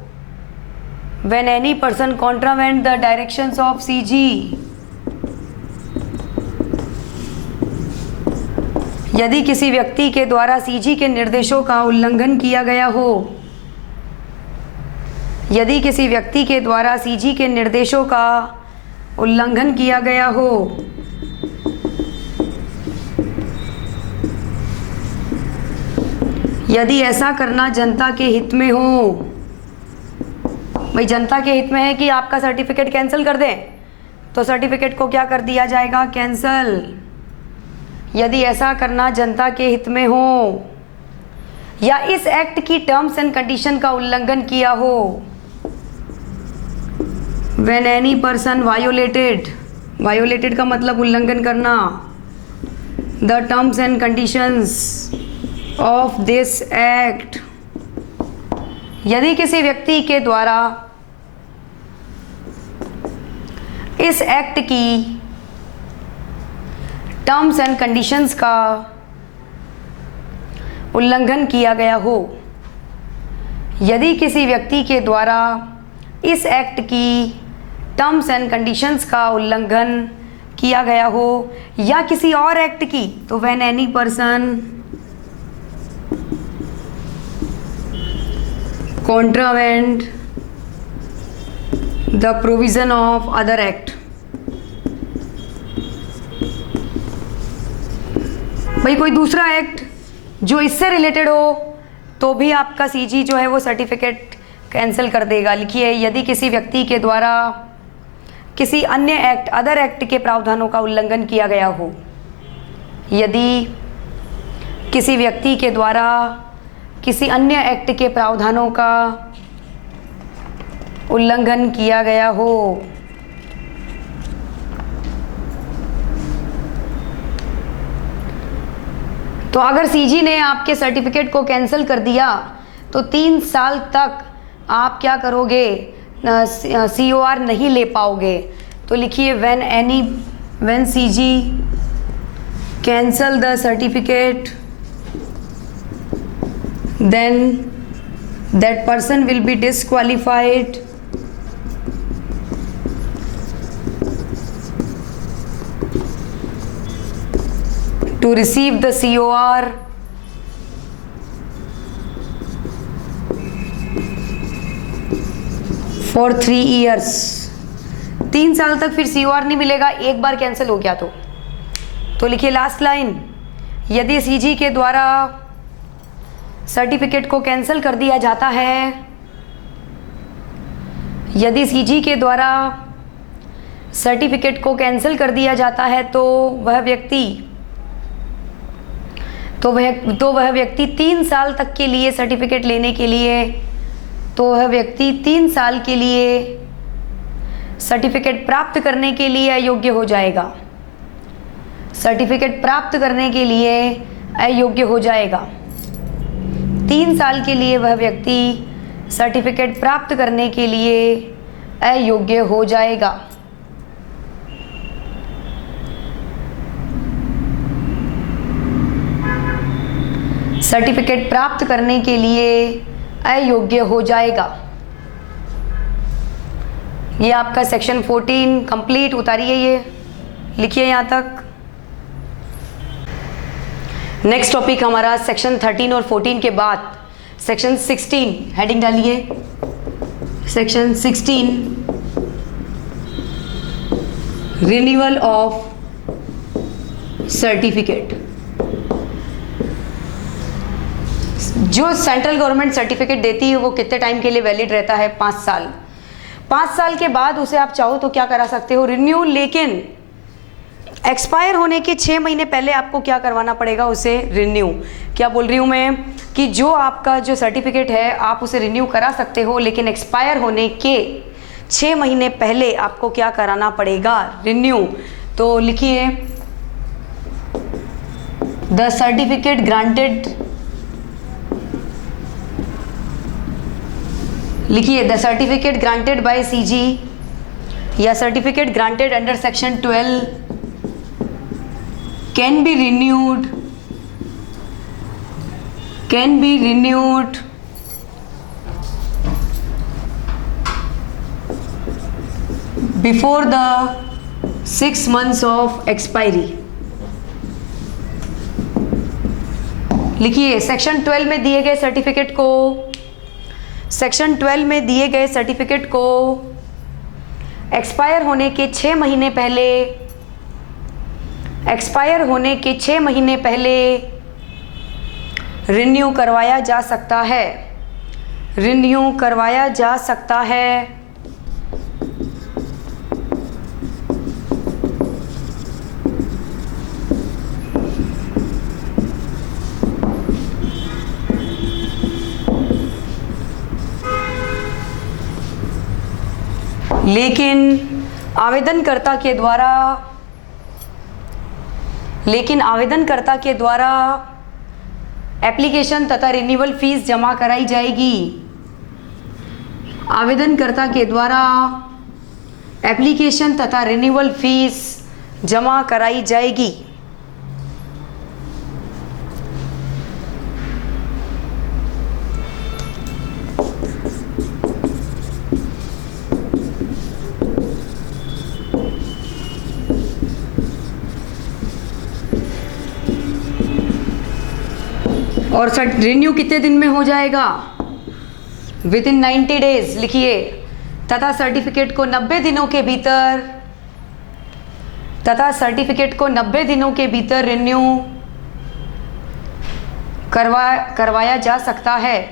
when any person contravene the directions of CG, यदि किसी व्यक्ति के द्वारा सीजी के निर्देशों का उल्लंघन किया गया हो, यदि किसी व्यक्ति के द्वारा सीजी के निर्देशों का उल्लंघन किया गया हो, यदि ऐसा करना जनता के हित में हो, भाई जनता के हित में है कि आपका सर्टिफिकेट कैंसिल कर दें, तो सर्टिफिकेट को क्या कर दिया जाएगा? कैंसिल। यदि ऐसा करना जनता के हित में हो, या इस एक्ट की टर्म्स एंड कंडीशन का उल्लंघन किया हो, when any person violated, violated का मतलब उल्लंघन करना, the terms and conditions of this act, यदि किसी व्यक्ति के द्वारा इस एक्ट की टर्म्स एंड कंडीशंस का उल्लंघन किया गया हो, यदि किसी व्यक्ति के द्वारा इस एक्ट की टर्म्स एंड कंडीशंस का उल्लंघन किया गया हो, या किसी और एक्ट की, तो when any person contravened the provision of other act। भाई कोई दूसरा एक्ट जो इससे रिलेटेड हो तो भी आपका सीजी जो है वो सर्टिफिकेट कैंसिल कर देगा। लिखिए, यदि किसी व्यक्ति के द्वारा किसी अन्य एक्ट, अदर एक्ट के प्रावधानों का उल्लंघन किया गया हो, यदि किसी व्यक्ति के द्वारा किसी अन्य एक्ट के प्रावधानों का उल्लंघन किया गया हो। तो अगर सीजी ने आपके सर्टिफिकेट को कैंसिल कर दिया तो 3 साल तक आप क्या करोगे, COR नहीं ले पाओगे। तो लिखिए when CG cancel the certificate, then that person will be disqualified to receive the COR for 3 years। 3 साल तक फिर COR नहीं मिलेगा, एक बार कैंसिल हो गया तो लिखिए लास्ट लाइन, यदि CG के द्वारा सर्टिफिकेट को कैंसिल कर दिया जाता है, यदि CG के द्वारा सर्टिफिकेट को कैंसिल कर दिया जाता है तो वह व्यक्ति 3 साल तक के लिए सर्टिफिकेट लेने के लिए, तो वह व्यक्ति 3 साल के लिए सर्टिफिकेट प्राप्त करने के लिए अयोग्य हो जाएगा। सर्टिफिकेट प्राप्त करने के लिए अयोग्य हो जाएगा। 3 साल के लिए वह व्यक्ति सर्टिफिकेट प्राप्त करने के लिए अयोग्य हो जाएगा। सर्टिफिकेट प्राप्त करने के लिए अयोग्य हो जाएगा। ये आपका सेक्शन 14 कंप्लीट, उतारिए ये, लिखिए यहाँ तक। नेक्स्ट टॉपिक हमारा सेक्शन 13 और 14 के बाद सेक्शन 16, हेडिंग डालिए सेक्शन 16, रिन्यूअल ऑफ सर्टिफिकेट। जो सेंट्रल गवर्नमेंट सर्टिफिकेट देती है वो कितने टाइम के लिए वैलिड रहता है, 5 साल। 5 साल के बाद उसे आप चाहो तो क्या करा सकते हो, रिन्यू, लेकिन एक्सपायर होने के 6 महीने पहले आपको क्या करवाना पड़ेगा, उसे रिन्यू। क्या बोल रही हूँ मैं कि जो आपका जो सर्टिफिकेट है आप उसे रिन्यू करा सकते हो, लेकिन एक्सपायर होने के 6 महीने पहले आपको क्या कराना पड़ेगा, रिन्यू। तो लिखिए द सर्टिफिकेट ग्रांटेड, लिखिए the certificate granted by CG या certificate granted under section 12 can be renewed before the 6 months of expiry। लिखिए सेक्शन 12 में दिए गए सर्टिफिकेट को, सेक्शन 12 में दिए गए सर्टिफिकेट को एक्सपायर होने के 6 महीने पहले, एक्सपायर होने के 6 महीने पहले रिन्यू करवाया जा सकता है, रिन्यू करवाया जा सकता है। लेकिन आवेदनकर्ता के द्वारा एप्लीकेशन तथा रिन्यूअल फीस जमा कराई जाएगी। आवेदनकर्ता के द्वारा एप्लीकेशन तथा रिन्यूअल फीस जमा कराई जाएगी। और रिन्यू कितने दिन में हो जाएगा, विद इन 90 डेज। लिखिए तथा सर्टिफिकेट को 90 दिनों के भीतर, तथा सर्टिफिकेट को 90 दिनों के भीतर रिन्यू करवाया जा सकता है,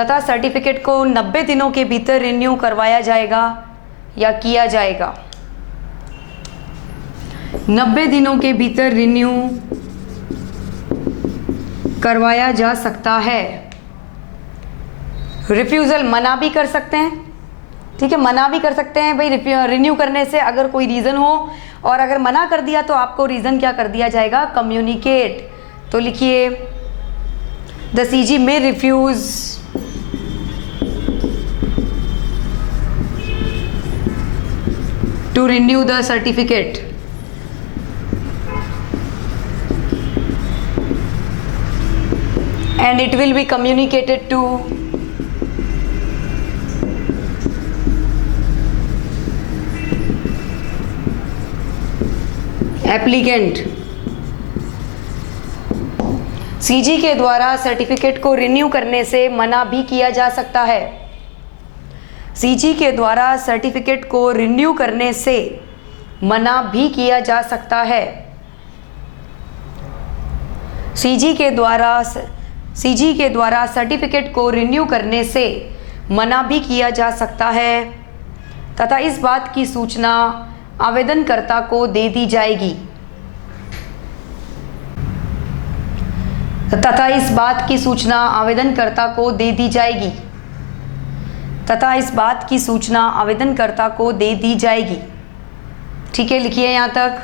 तथा सर्टिफिकेट को 90 दिनों के भीतर रिन्यू करवाया जाएगा या किया जाएगा। 90 दिनों के भीतर रिन्यू करवाया जा सकता है। रिफ्यूज़ल मना भी कर सकते हैं, ठीक है, मना भी कर सकते हैं भाई रिन्यू करने से अगर कोई रीज़न हो, और अगर मना कर दिया तो आपको रीज़न क्या कर दिया जाएगा, कम्युनिकेट। तो लिखिए द सीजी में refuse to renew the certificate and it will be communicated to applicant। CG के द्वारा सर्टिफिकेट को रिन्यू करने से मना भी किया जा सकता है। सीजी के द्वारा सर्टिफिकेट को रिन्यू करने से मना भी किया जा सकता है। सीजी के द्वारा सर्टिफिकेट को रिन्यू करने से मना भी किया जा सकता है तथा इस बात की सूचना आवेदनकर्ता को दे दी जाएगी। तथा इस बात की सूचना आवेदनकर्ता को दे दी जाएगी। तथा इस बात की सूचना आवेदनकर्ता को दे दी जाएगी। ठीक है, लिखिए यहाँ तक।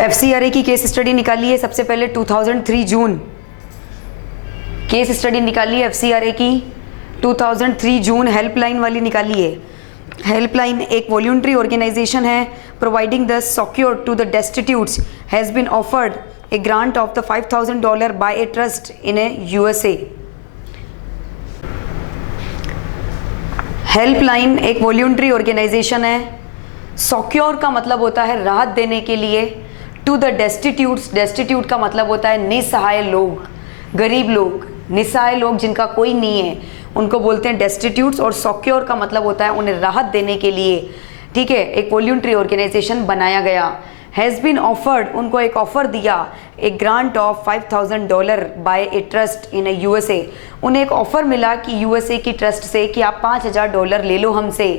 FCRA की केस स्टडी निकालिए। सबसे पहले 2003 जून केस स्टडी निकालिए FCRA की। 2003 जून हेल्पलाइन वाली निकालिए। हेल्पलाइन एक वॉलंटरी ऑर्गेनाइजेशन है providing the succour to the destitutes has been offered a grant of the $5,000 by a trust in a USA। Helpline एक वॉलंटरी ऑर्गेनाइजेशन है। सॉक्योर का मतलब होता है राहत देने के लिए। टू द डेस्टिट्यूट्स, डेस्टिट्यूट का मतलब होता है निसहाय लोग, गरीब लोग, निसहाय लोग जिनका कोई नहीं है, उनको बोलते हैं डेस्टिट्यूट्स। और सॉक्योर का मतलब होता है उन्हें राहत देने के लिए। ठीक है, एक वॉलंटरी ऑर्गेनाइजेशन बनाया गया। हैज़ बीन ऑफर्ड, उनको एक ऑफ़र दिया, एक grant of $5,000 by a trust in USA। उन्हें एक ऑफ़र मिला कि USA की ट्रस्ट से कि आप $5,000 ले लो हमसे,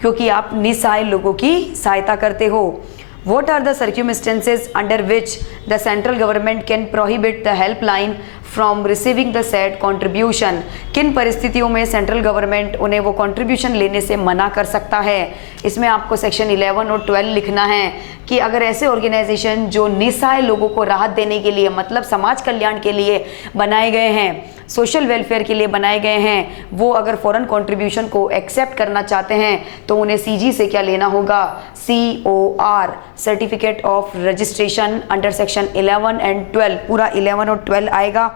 क्योंकि आप निसहाय लोगों की सहायता करते हो। What are the circumstances under which the central government can prohibit the helpline from receiving the said contribution? किन परिस्थितियों में सेंट्रल गवर्नमेंट उन्हें वो कंट्रीब्यूशन लेने से मना कर सकता है? इसमें आपको सेक्शन 11 और 12 लिखना है कि अगर ऐसे ऑर्गेनाइजेशन जो निसहाय लोगों को राहत देने के लिए, मतलब समाज कल्याण के लिए बनाए गए हैं, सोशल वेलफेयर के लिए बनाए गए हैं, वो अगर फॉरेन कंट्रीब्यूशन को एक्सेप्ट करना चाहते हैं तो उन्हें सीजी से क्या लेना होगा, COR, certificate of registration under section 11 and 12। पूरा 11 और 12 आएगा।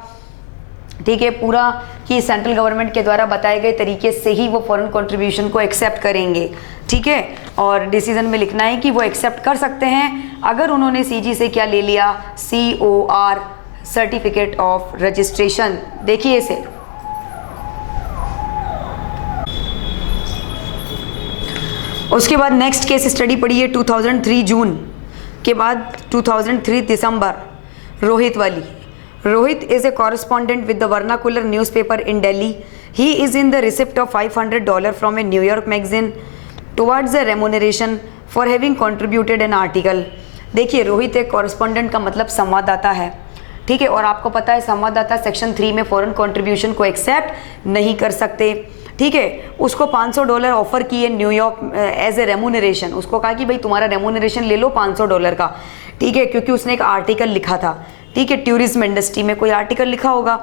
ठीक है, पूरा कि सेंट्रल गवर्नमेंट के द्वारा बताए गए तरीके से ही वो फॉरेन कंट्रीब्यूशन को एक्सेप्ट करेंगे। ठीक है, और डिसीजन में लिखना है कि वो एक्सेप्ट कर सकते हैं अगर उन्होंने सीजी से क्या ले लिया, COR, सर्टिफिकेट ऑफ रजिस्ट्रेशन। देखिए इसे, उसके बाद नेक्स्ट केस स्टडी पढ़िए 2003 जून के बाद 2003 दिसंबर, रोहित वाली। Rohit is a correspondent with the vernacular newspaper in Delhi. He is in the receipt of $500 from a New York magazine towards a remuneration for having contributed an article। देखिए, रोहित एक correspondent का मतलब संवाददाता है। ठीक है, और आपको पता है संवाददाता सेक्शन 3 में फॉरेन कंट्रीब्यूशन को एक्सेप्ट नहीं कर सकते। ठीक है, उसको $500 ऑफर किए न्यूयॉर्क एज ए रेमूनरेशन। उसको कहा कि भाई तुम्हारा रेमूनरेशन ले लो $500 का। ठीक है, क्योंकि उसने एक आर्टिकल लिखा था। ठीक है, टूरिज्म इंडस्ट्री में कोई आर्टिकल लिखा होगा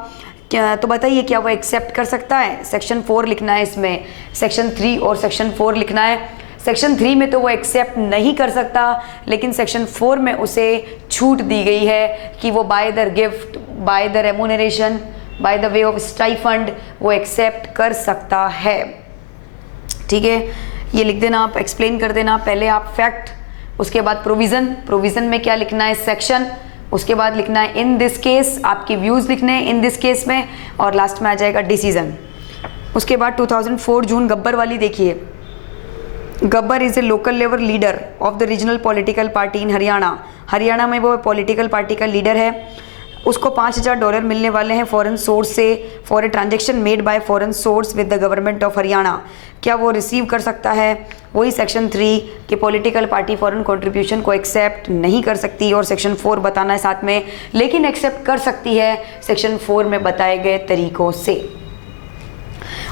क्या, तो बताइए क्या वो एक्सेप्ट कर सकता है? सेक्शन 4 लिखना है इसमें, सेक्शन 3 और सेक्शन 4 लिखना है। सेक्शन 3 में तो वो एक्सेप्ट नहीं कर सकता, लेकिन सेक्शन 4 में उसे छूट दी गई है कि वो by the gift, by the remuneration, by the way of stipend वो एक्सेप्ट कर सकता है। ठीक है, ये लिख देना, आप एक्सप्लेन कर देना। पहले आप फैक्ट, उसके बाद प्रोविज़न, प्रोविज़न में क्या लिखना है, सेक्शन, उसके बाद लिखना है इन दिस केस, आपके व्यूज़ लिखने हैं इन दिस केस में, और लास्ट में आ जाएगा डिसीजन। उसके बाद 2004 जून गब्बर वाली देखिए। Gabbar is a local level leader of the regional political party इन हरियाणा। हरियाणा में वो पॉलिटिकल पार्टी का लीडर है। उसको $5,000 मिलने वाले हैं फॉरेन सोर्स से for a transaction made by foreign source with the government of Haryana. क्या वो रिसीव कर सकता है? वही सेक्शन 3 कि पॉलिटिकल पार्टी फॉरेन कंट्रीब्यूशन को एक्सेप्ट नहीं कर सकती, और सेक्शन 4 बताना है साथ में, लेकिन एक्सेप्ट कर सकती है सेक्शन 4 में बताए गए तरीकों से।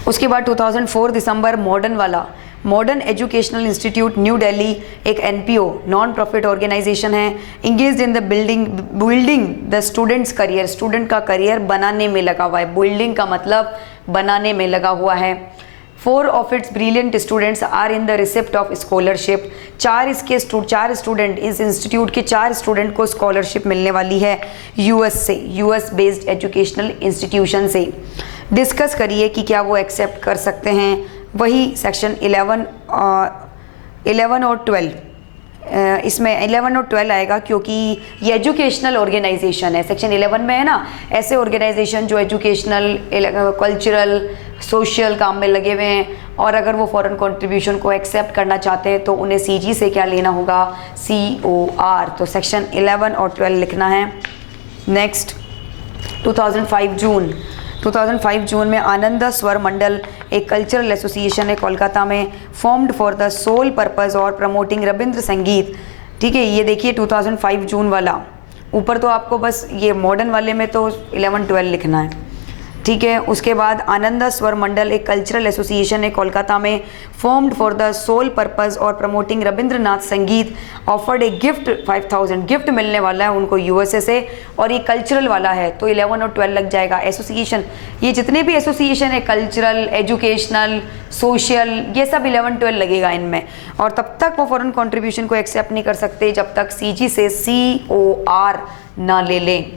उसके बाद 2004 दिसंबर मॉडर्न वाला, modern educational institute new Delhi एक NPO नॉन प्रॉफिट ऑर्गेनाइजेशन है, engaged in the building the students career, student का करियर बनाने में लगा हुआ है। बिल्डिंग का मतलब बनाने में लगा हुआ है। 4 of its brilliant students are in the receipt of scholarship, 4 student, इस इंस्टीट्यूट के 4 स्टूडेंट को स्कॉलरशिप मिलने वाली है US से, US बेस्ड एजुकेशनल इंस्टीट्यूशन से। डिस्कस करिए कि क्या वो एक्सेप्ट कर सकते हैं। वही सेक्शन 11 और 12, इसमें 11 और 12 आएगा क्योंकि ये एजुकेशनल ऑर्गेनाइजेशन है। सेक्शन 11 में है ना, ऐसे ऑर्गेनाइजेशन जो एजुकेशनल, कल्चरल, सोशल काम में लगे हुए हैं, और अगर वो फॉरेन कंट्रीब्यूशन को एक्सेप्ट करना चाहते हैं तो उन्हें CG से क्या लेना होगा? COR। तो सेक्शन 11 और 12 लिखना है। नेक्स्ट 2005 जून में आनंद स्वर मंडल एक कल्चरल एसोसिएशन है कोलकाता में, formed for the sole purpose और प्रमोटिंग रविंद्र संगीत। ठीक है, ये देखिए 2005 जून वाला, ऊपर तो आपको बस ये मॉडर्न वाले में तो 11-12 लिखना है। ठीक है, उसके बाद आनंद स्वर मंडल एक कल्चरल एसोसिएशन है कोलकाता में, formed for the sole purpose और प्रमोटिंग रविंद्रनाथ संगीत, ऑफर्ड ए गिफ्ट 5000 गिफ्ट मिलने वाला है उनको USA से, और ये कल्चरल वाला है तो 11 और 12 लग जाएगा। एसोसिएशन, ये जितने भी एसोसिएशन है कल्चरल, एजुकेशनल, सोशल, ये सब 11-12 लगेगा इनमें, और तब तक वो फॉरेन कंट्रीब्यूशन को एक्सेप्ट नहीं कर सकते जब तक CG से COR ना ले लें।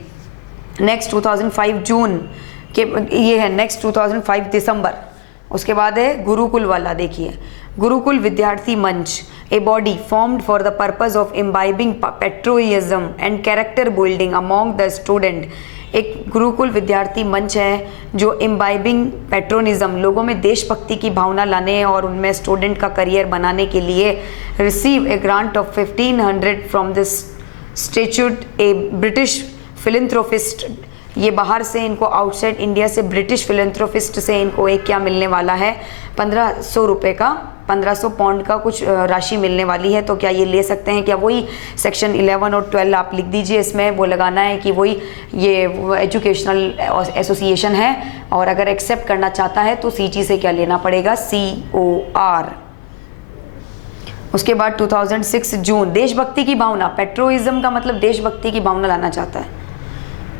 नेक्स्ट 2005 जून के ये है। नेक्स्ट 2005 दिसंबर, उसके बाद है गुरुकुल वाला। देखिए, Gurukul Vidyarthi Manch, a body formed for the purpose of imbibing patriotism and character building among the student. एक गुरुकुल विद्यार्थी मंच है जो इम्बाइबिंग पेट्रोनिज्म, लोगों में देशभक्ति की भावना लाने और उनमें स्टूडेंट का करियर बनाने के लिए receive A grant of 1500 from this statute A British philanthropist. ये बाहर से इनको, आउटसाइड इंडिया से ब्रिटिश फिलैंथ्रोपिस्ट से इनको एक क्या मिलने वाला है? 1500 रुपये का, 1500 पाउंड का कुछ राशि मिलने वाली है। तो क्या ये ले सकते हैं? क्या वही सेक्शन 11 और 12 आप लिख दीजिए, इसमें वो लगाना है कि वही ये एजुकेशनल एसोसिएशन है, और अगर एक्सेप्ट करना चाहता है तो CG से क्या लेना पड़ेगा? COR। उसके बाद 2006 जून, देशभक्ति की भावना, पेट्रोइज्म का मतलब देशभक्ति की भावना लाना चाहता है।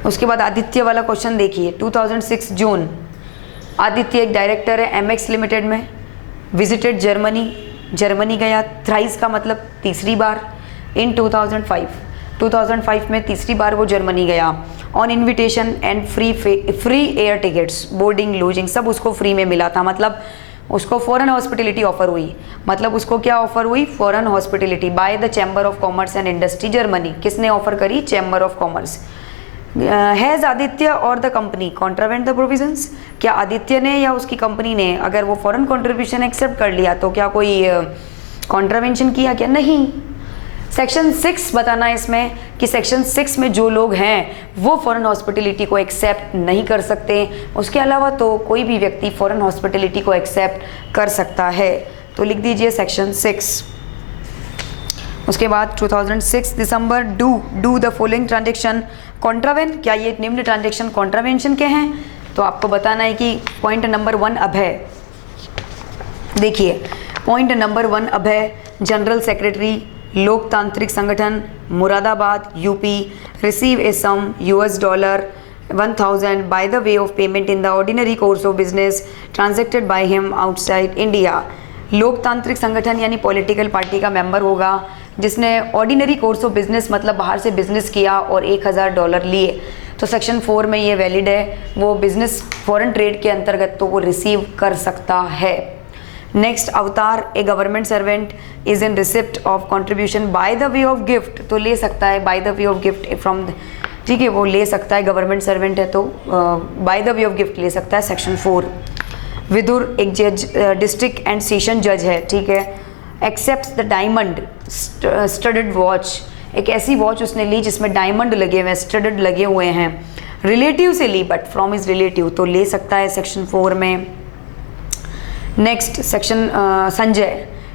उसके बाद आदित्य वाला क्वेश्चन देखिए, 2006 जून, आदित्य एक डायरेक्टर है MX लिमिटेड में, विजिटेड जर्मनी गया, थ्राइस का मतलब तीसरी बार, इन 2005 में तीसरी बार वो जर्मनी गया, on invitation and free air tickets, boarding, lodging सब उसको फ्री में मिला था। मतलब उसको फॉरेन हॉस्पिटलिटी ऑफर हुई, मतलब उसको क्या ऑफर हुई? Foreign hospitality by the chamber of commerce and industry Germany. किसने ऑफर करी? Chamber of commerce. Has Aditya और द कंपनी कॉन्ट्रावेंट द प्रोविजंस? क्या आदित्य ने या उसकी कंपनी ने अगर वो फॉरेन कंट्रीब्यूशन एक्सेप्ट कर लिया तो क्या कोई कॉन्ट्रावेंशन किया? क्या नहीं। सेक्शन 6 बताना है इसमें कि सेक्शन 6 में जो लोग हैं वो फॉरेन हॉस्पिटलिटी को एक्सेप्ट नहीं कर सकते, उसके अलावा तो कोई भी व्यक्ति फॉरेन हॉस्पिटलिटी को एक्सेप्ट कर सकता है। तो लिख दीजिए सेक्शन 6। उसके बाद 2006 दिसंबर, डू द फॉलोइंग ट्रांजेक्शन कॉन्ट्रावेन। क्या ये निम्न ट्रांजेक्शन कॉन्ट्रावेंशन के हैं? तो आपको बताना है कि पॉइंट नंबर 1 अभय, देखिए point number 1 Abhay, general secretary, लोकतांत्रिक संगठन, Moradabad, UP, receive a sum $1000 by the way of payment in the ordinary course of business transacted by him outside India। लोकतांत्रिक संगठन यानी पॉलिटिकल पार्टी का मेंबर होगा जिसने ऑर्डिनरी कोर्स ऑफ बिजनेस मतलब बाहर से बिजनेस किया और $1000 लिए, तो सेक्शन 4 में ये वैलिड है, वो बिजनेस फॉरेन ट्रेड के अंतर्गत तो वो रिसीव कर सकता है। Next, Avatar, a government servant is in receipt of contribution by the way of gift, तो ले सकता है by the way of gift from, ठीक है, वो ले सकता है, गवर्नमेंट सर्वेंट है तो bye the way of gift ले सकता है, सेक्शन 4। विदुर एक जज, डिस्ट्रिक्ट एंड सेशन जज है, ठीक है, accepts the diamond studded watch एक ऐसी वॉच उसने ली जिसमें डायमंड लगे हुए हैं, स्टडड लगे हुए हैं, रिलेटिव से ली बट फ्रॉम इज रिलेटिव, तो ले सकता है सेक्शन 4 में। Next section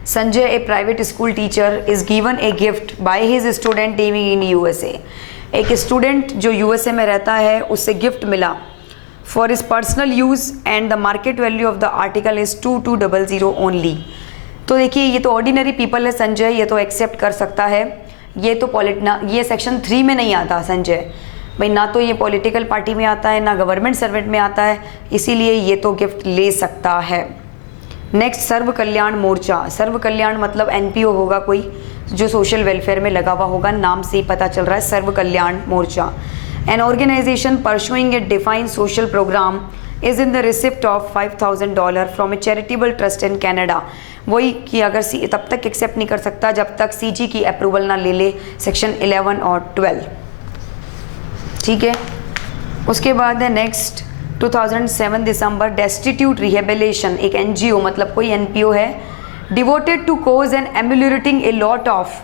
Sanjay A private school teacher is given a gift by his student living in USA. एक स्टूडेंट जो यूएसए में रहता है उससे गिफ्ट मिला for his personal use and the market value of the article is 2200 only. तो देखिए ये तो ऑर्डिनरी पीपल है संजय, ये तो एक्सेप्ट कर सकता है, ये तो ये सेक्शन 3 में नहीं आता संजय भाई, ना तो ये पॉलिटिकल पार्टी में आता है ना गवर्नमेंट सर्वेंट में आता है, इसीलिए ये तो गिफ्ट ले सकता है। नेक्स्ट सर्व कल्याण मोर्चा, सर्व कल्याण मतलब एनपीओ होगा कोई जो सोशल वेलफेयर में लगा हुआ होगा, नाम से ही पता चल रहा है Sarv Kalyan Morcha. An organisation pursuing a defined social programme is in the receipt of $5000 from a charitable trust in Canada. वही कि अगर तब तक एक्सेप्ट नहीं कर सकता जब तक सीजी की अप्रूवल ना ले ले, सेक्शन 11 और 12, ठीक है। उसके बाद है नेक्स्ट 2007 दिसंबर डेस्टिट्यूट रिहेबिलिटेशन, एक एनजीओ मतलब कोई एनपीओ है, devoted to cause and ameliorating a lot of,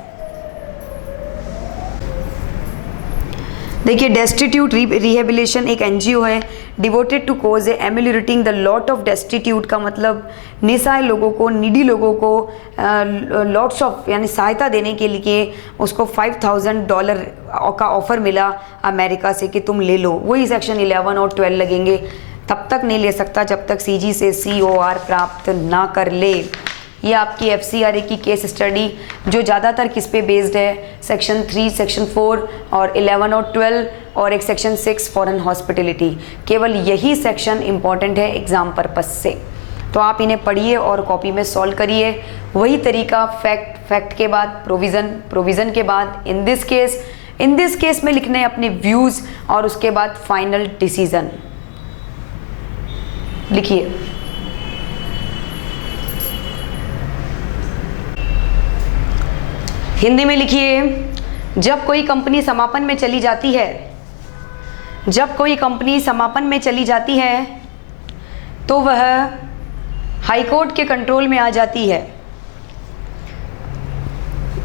देखिए डेस्टिट्यूट रिहेबिलिटेशन एक एनजीओ है, devoted to cause ameliorating the lot of destitute का मतलब निस्सहाय लोगों को, नीडी लोगों को लॉट्स ऑफ यानी सहायता देने के लिए उसको $5000 का ऑफर मिला अमेरिका से कि तुम ले लो, वही सेक्शन 11 और 12 लगेंगे। तब तक नहीं ले सकता जब तक सीजी से COR प्राप्त ना कर ले। ये आपकी FCRA की केस स्टडी जो ज़्यादातर किस पे बेस्ड है, सेक्शन 3, सेक्शन 4 और 11 और 12 और एक सेक्शन 6 फॉरेन हॉस्पिटलिटी, केवल यही सेक्शन इम्पॉर्टेंट है एग्ज़ाम पर्पस से। तो आप इन्हें पढ़िए और कॉपी में सॉल्व करिए, वही तरीका फैक्ट के बाद प्रोविज़न के बाद इन दिस केस में लिखने अपने व्यूज़ और उसके बाद फाइनल डिसीजन लिखिए। हिंदी में लिखिए, जब कोई कंपनी समापन में चली जाती है, जब कोई कंपनी समापन में चली जाती है तो वह हाईकोर्ट के कंट्रोल में आ जाती है,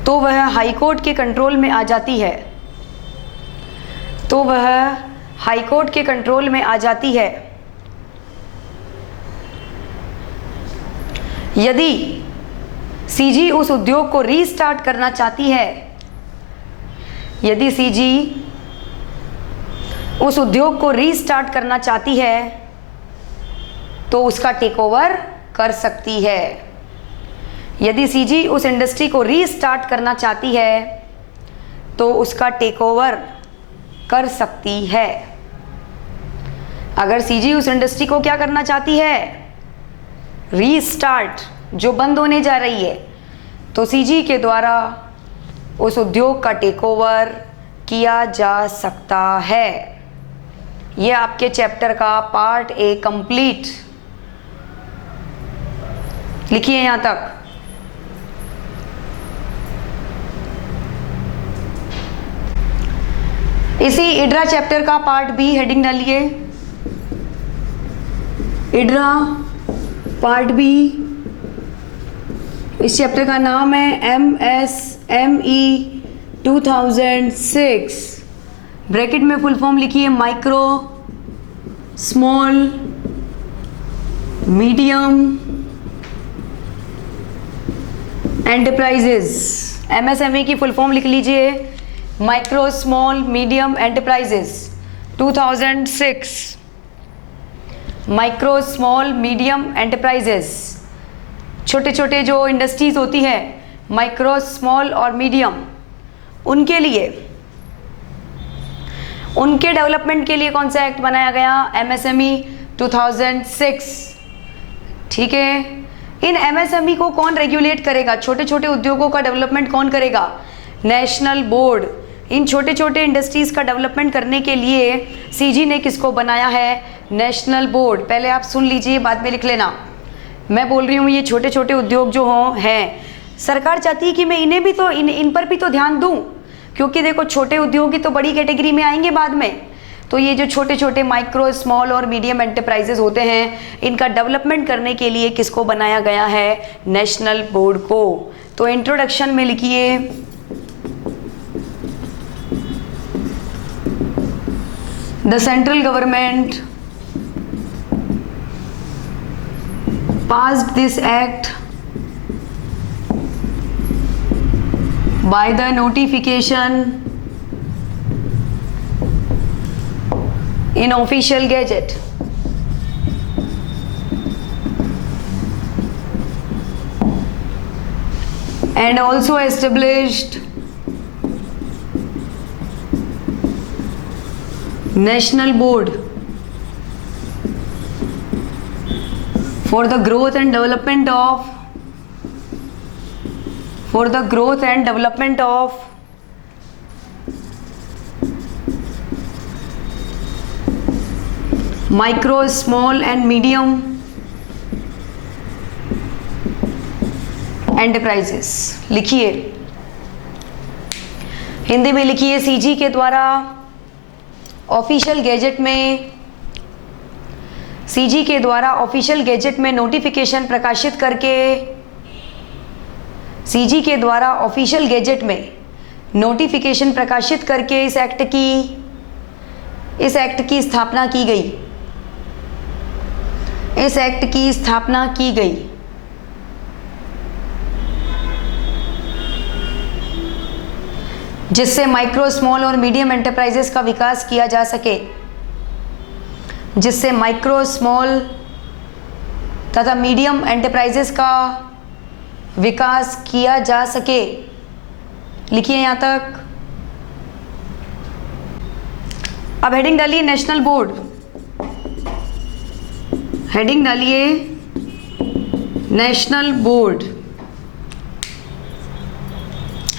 तो वह हाईकोर्ट के कंट्रोल में आ जाती है, तो वह हाईकोर्ट के कंट्रोल में आ जाती है। यदि सीजी उस उद्योग को रीस्टार्ट करना चाहती है, यदि सीजी उस उद्योग को रीस्टार्ट करना चाहती है तो उसका टेकओवर कर सकती है। यदि सीजी उस इंडस्ट्री को रीस्टार्ट करना चाहती है तो उसका टेकओवर कर सकती है। अगर सीजी उस इंडस्ट्री को क्या करना चाहती है, रीस्टार्ट, जो बंद होने जा रही है, तो सीजी के द्वारा उस उद्योग का टेकओवर किया जा सकता है। ये आपके चैप्टर का पार्ट A कंप्लीट। लिखिए यहां तक। इसी इड्रा चैप्टर का पार्ट B हेडिंग डालिए, इड्रा पार्ट B। इस चैप्टर का नाम है MSME 2006। ब्रैकेट में फुल फॉर्म लिखिए, micro small medium enterprises. MSME की फुल फॉर्म लिख लीजिए, micro small medium enterprises 2006। Micro small medium enterprises, छोटे छोटे जो इंडस्ट्रीज होती है माइक्रो स्मॉल और मीडियम, उनके लिए, उनके डेवलपमेंट के लिए कौन सा एक्ट बनाया गया, MSME 2006। ठीक है, इन MSME को कौन रेगुलेट करेगा, छोटे छोटे उद्योगों का डेवलपमेंट कौन करेगा, नेशनल बोर्ड। इन छोटे छोटे इंडस्ट्रीज का डेवलपमेंट करने के लिए सीजी ने किसको बनाया है, नेशनल बोर्ड। पहले आप सुन लीजिए, बाद में लिख लेना। मैं बोल रही हूँ ये छोटे छोटे उद्योग जो हों हैं, सरकार चाहती है कि मैं इन्हें भी तो इन पर भी तो ध्यान दूं, क्योंकि देखो छोटे उद्योग ही तो बड़ी कैटेगरी में आएंगे बाद में। तो ये जो छोटे छोटे माइक्रो स्मॉल और मीडियम एंटरप्राइजेज होते हैं, इनका डेवलपमेंट करने के लिए किसको बनाया गया है, नेशनल बोर्ड को। तो इंट्रोडक्शन में लिखिए, The central government passed this act by the notification in official gazette. And also established National Board for the growth and development of micro, small and medium enterprises. लिखिए, हिंदी में लिखिए, CG के द्वारा official gazette में notification प्रकाशित करके इस act की स्थापना की गई। जिससे माइक्रो, स्मॉल और मीडियम एंटरप्राइजेस का विकास किया जा सके। जिससे माइक्रो, स्मॉल तथा मीडियम एंटरप्राइजेस का विकास किया जा सके। लिखिए यहां तक। अब हेडिंग डालिए नेशनल बोर्ड। हेडिंग डालिए नेशनल बोर्ड।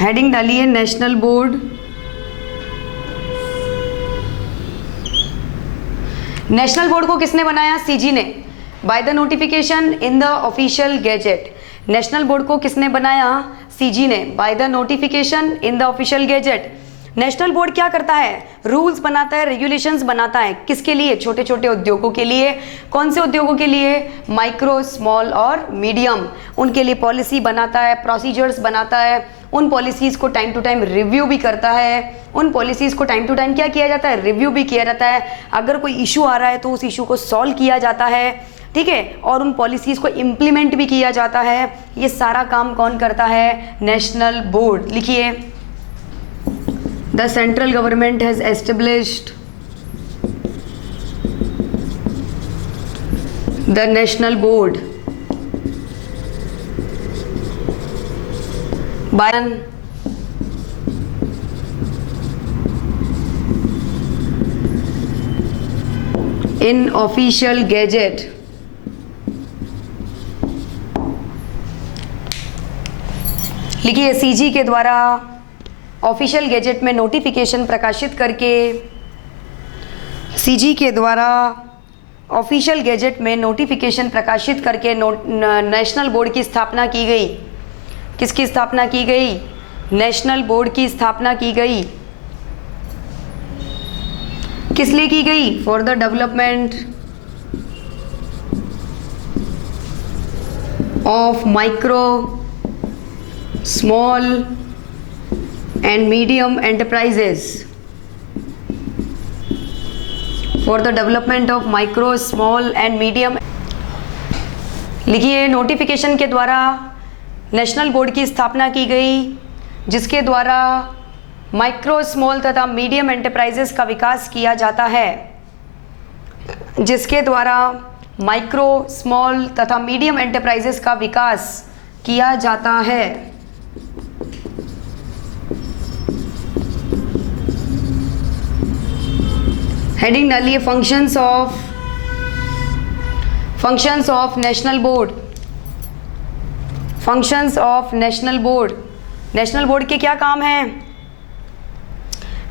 हेडिंग डालिए नेशनल बोर्ड। नेशनल बोर्ड को किसने बनाया? सीजी ने। By the notification in the official gazette. National board को किसने बनाया? सीजी ने। By the notification in the official gazette. National board क्या करता है? रूल्स बनाता है, रेगुलेशंस बनाता है। किसके लिए? छोटे छोटे उद्योगों के लिए। कौन से उद्योगों के लिए? माइक्रो, स्मॉल और मीडियम। उनके लिए पॉलिसी बनाता है, प्रोसीजर्स बनाता है। उन पॉलिसीज़ को टाइम टू टाइम रिव्यू भी करता है। उन पॉलिसीज़ को टाइम टू टाइम क्या किया जाता है? रिव्यू भी किया जाता है। अगर कोई इशू आ रहा है तो उस इशू को सॉल्व किया जाता है, ठीक है, और उन पॉलिसीज़ को इम्प्लीमेंट भी किया जाता है। ये सारा काम कौन करता है? National board. लिखिए, the central government has established the national board by in official gazette लिखिए, सीजी के द्वारा ऑफिशियल गैजेट में नोटिफिकेशन प्रकाशित करके नेशनल बोर्ड की स्थापना की गई। किसकी स्थापना की गई? नेशनल बोर्ड की स्थापना की गई। किस लिए की गई? For the development of micro, small and medium enterprises. For the development of micro, small and medium. लिखिए, नोटिफिकेशन के द्वारा नेशनल बोर्ड की स्थापना की गई, जिसके द्वारा माइक्रो, स्मॉल तथा मीडियम एंटरप्राइजेस का विकास किया जाता है। जिसके द्वारा माइक्रो, स्मॉल तथा मीडियम एंटरप्राइजेस का विकास किया जाता है। हेडिंग डालिए, functions of national board. Functions of national board. National board के क्या काम हैं?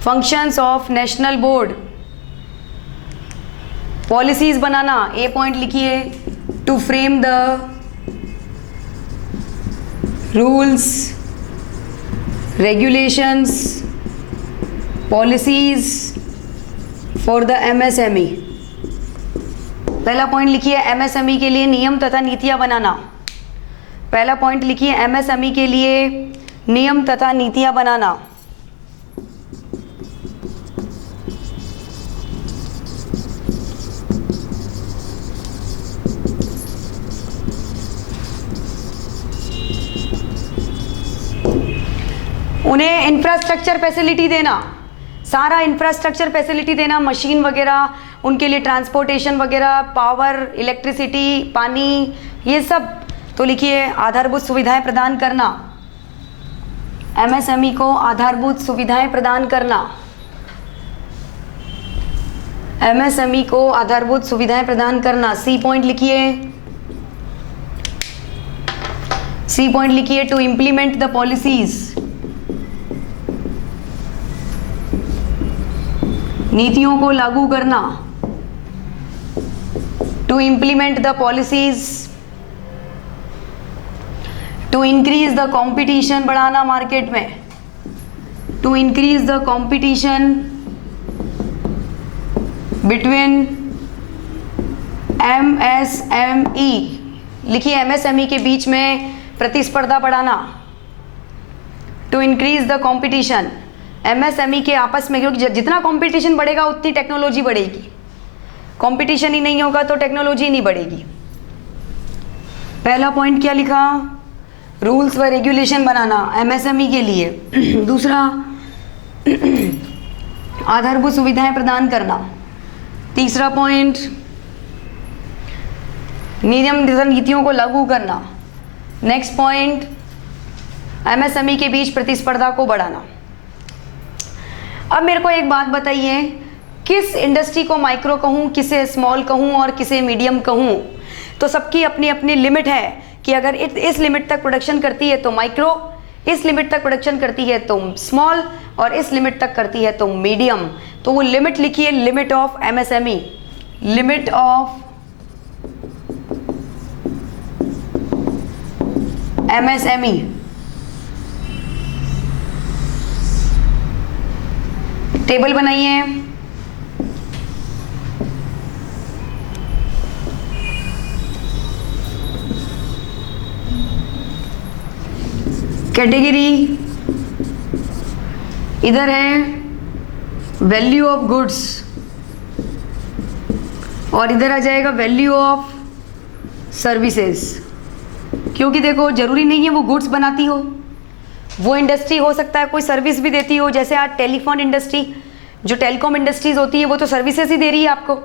Functions of national board, policies बनाना। ए पॉइंट लिखिए, to frame the rules, regulations, policies for the MSME. पहला पॉइंट लिखिए, एमएसएमई के लिए नियम तथा नीतियां बनाना। पहला पॉइंट लिखिए, एमएसएमई के लिए नियम तथा नीतियां बनाना। उन्हें इंफ्रास्ट्रक्चर फैसिलिटी देना, सारा इंफ्रास्ट्रक्चर फैसिलिटी देना, मशीन वगैरह, उनके लिए ट्रांसपोर्टेशन वगैरह, पावर, इलेक्ट्रिसिटी, पानी, ये सब। तो लिखिए आधारभूत सुविधाएं प्रदान करना, एमएसएमई को आधारभूत सुविधाएं प्रदान करना, एमएसएमई को आधारभूत सुविधाएं प्रदान करना। सी पॉइंट लिखिए, सी पॉइंट लिखिए, टू इम्प्लीमेंट द पॉलिसीज, नीतियों को लागू करना, to implement the policies, to increase the competition, बढ़ाना मार्केट में, to increase the competition between MSME, लिखिए एमएसएमई के बीच में प्रतिस्पर्धा बढ़ाना, to increase the competition, MSME के आपस में, क्योंकि जितना कंपटीशन बढ़ेगा उतनी टेक्नोलॉजी बढ़ेगी, कंपटीशन ही नहीं होगा तो टेक्नोलॉजी नहीं बढ़ेगी। पहला पॉइंट क्या लिखा, रूल्स व रेगुलेशन बनाना एमएसएमई के लिए। दूसरा आधारभूत सुविधाएं प्रदान करना। तीसरा पॉइंट नियम तथा नीतियों को लागू करना। नेक्स्ट पॉइंट एमएसएमई के बीच प्रतिस्पर्धा को बढ़ाना। अब मेरे को एक बात बताइए, किस इंडस्ट्री को माइक्रो कहूँ, किसे स्मॉल कहूँ और किसे मीडियम कहूँ? तो सबकी अपनी अपनी लिमिट है कि अगर इस लिमिट तक प्रोडक्शन करती है तो माइक्रो, इस लिमिट तक प्रोडक्शन करती है तो स्मॉल, और इस लिमिट तक करती है तो मीडियम। तो वो लिमिट लिखिए, limit of MSME, limit of MSME. Table बनाइए, कैटेगरी इधर है वैल्यू ऑफ गुड्स, और इधर आ जाएगा वैल्यू ऑफ सर्विसेज। क्योंकि देखो जरूरी नहीं है वो गुड्स बनाती हो, वो इंडस्ट्री हो सकता है कोई सर्विस भी देती हो। जैसे आज टेलीफोन इंडस्ट्री, जो टेलीकॉम इंडस्ट्रीज होती है वो तो सर्विसेज ही दे रही है आपको,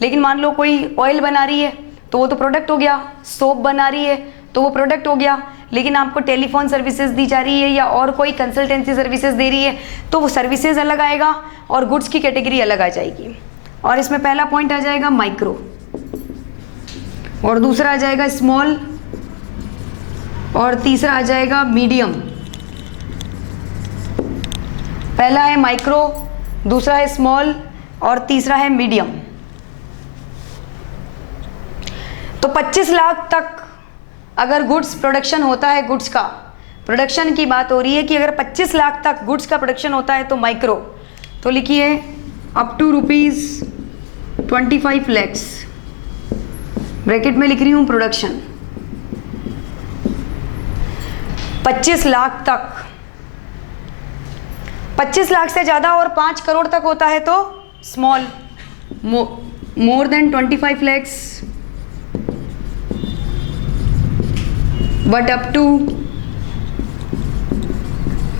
लेकिन मान लो कोई ऑयल बना रही है तो वो तो प्रोडक्ट हो गया, सोप बना रही है तो वो प्रोडक्ट हो गया, लेकिन आपको टेलीफोन सर्विसेज दी जा रही है या और कोई कंसल्टेंसी सर्विसेज दे रही है तो वो सर्विसेज अलग आएगा और गुड्स की कैटेगरी अलग आ जाएगी। और इसमें पहला पॉइंट आ जाएगा माइक्रो और दूसरा आ जाएगा स्मॉल और तीसरा आ जाएगा मीडियम। पहला है माइक्रो, दूसरा है स्मॉल और तीसरा है मीडियम। तो 25 लाख तक अगर गुड्स प्रोडक्शन होता है, गुड्स का प्रोडक्शन की बात हो रही है कि अगर 25 लाख तक गुड्स का प्रोडक्शन होता है तो माइक्रो। तो लिखिए अप टू ₹25 lakhs, ब्रैकेट में लिख रही हूँ प्रोडक्शन 25 लाख तक। 25 लाख से ज़्यादा और 5 करोड़ तक होता है तो small, more than 25 lakhs but up to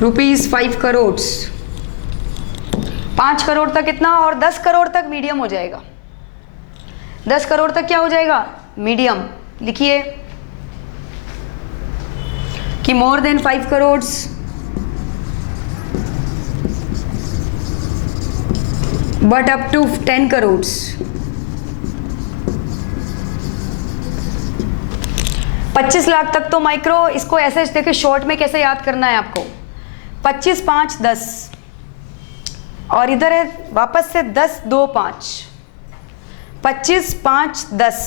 ₹5 crores। 5 crore तक इतना और 10 करोड़ तक मीडियम हो जाएगा। 10 करोड़ तक क्या हो जाएगा? मीडियम। लिखिए कि more than 5 crores but up to 10 crores। 25 lakh तक तो माइक्रो। इसको ऐसे देखिए शॉर्ट में कैसे याद करना है आपको, 25, 5, 10 और इधर है वापस से 10, 2, 5, 25, 5, 10।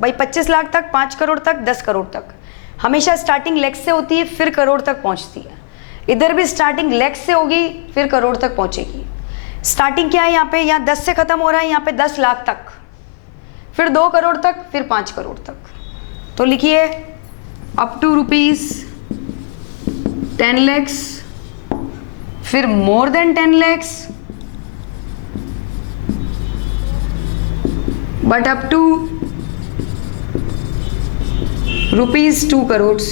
भाई 25 लाख तक, 5 करोड़ तक, 10 करोड़ तक हमेशा स्टार्टिंग लैक्स से होती है फिर करोड़ तक पहुंचती है। इधर भी स्टार्टिंग लैक्स से होगी फिर करोड़ तक पहुंचेगी। स्टार्टिंग क्या है यहाँ पे, यहाँ 10 से खत्म हो रहा है, यहाँ पे 10 लाख तक, फिर 2 करोड़ तक, फिर 5 करोड़ तक। तो लिखिए अप टू ₹10 lakhs, फिर more than 10 lakhs but up to ₹2 crores।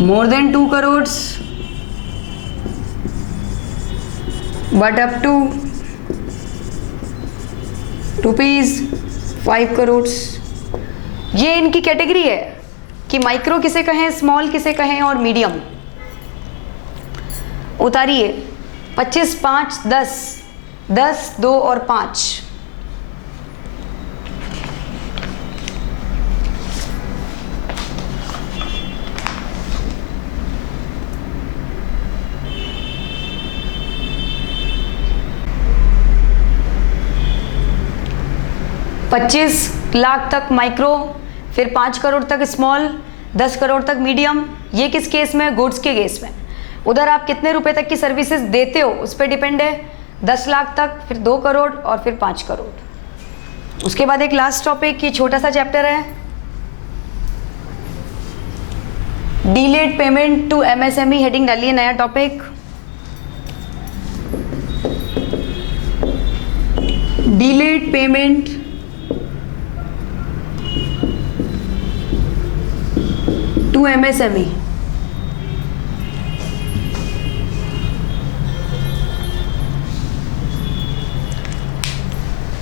more than 2 crores but up to ₹5 crores। ये इनकी कैटेगरी है कि माइक्रो किसे कहें, स्मॉल किसे कहें और मीडियम। उतारिए 25, 5, 10, 10, 2 और 5। ₹25 तक माइक्रो, फिर 5 करोड़ तक स्मॉल, 10 करोड़ तक मीडियम। ये किस केस में? गुड्स के केस में। उधर आप कितने रुपए तक की सर्विसेज देते हो उस पर डिपेंड है। 10 लाख तक, फिर 2 करोड़ और फिर 5 करोड़। उसके बाद एक लास्ट टॉपिक, ये छोटा सा चैप्टर है, delayed payment to MSME। Heading डालिए, नया topic, delayed payment to MSME।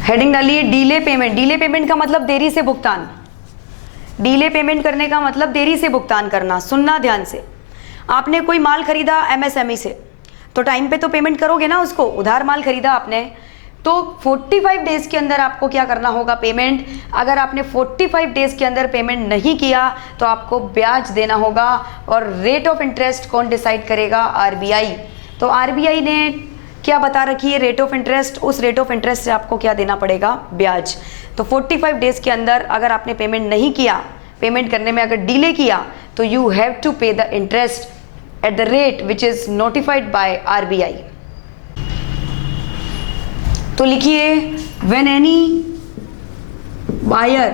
Heading डालिए, डीले पेमेंट। डीले पेमेंट का मतलब देरी से भुगतान। डीले पेमेंट करने का मतलब देरी से भुगतान करना। सुनना ध्यान से, आपने कोई माल खरीदा MSME से तो टाइम पे तो पेमेंट करोगे ना उसको। उधार माल खरीदा आपने तो 45 डेज के अंदर आपको क्या करना होगा? पेमेंट। अगर आपने 45 डेज के अंदर पेमेंट नहीं किया तो आपको ब्याज देना होगा। और रेट ऑफ इंटरेस्ट कौन डिसाइड करेगा? RBI। तो RBI ने क्या बता रखी है? Rate of interest. उस रेट ऑफ इंटरेस्ट से आपको क्या देना पड़ेगा? ब्याज। तो 45 डेज के अंदर अगर आपने पेमेंट नहीं किया, पेमेंट करने में अगर डिले किया, तो you have to pay the interest at the rate which is notified by RBI। तो लिखिए, when any buyer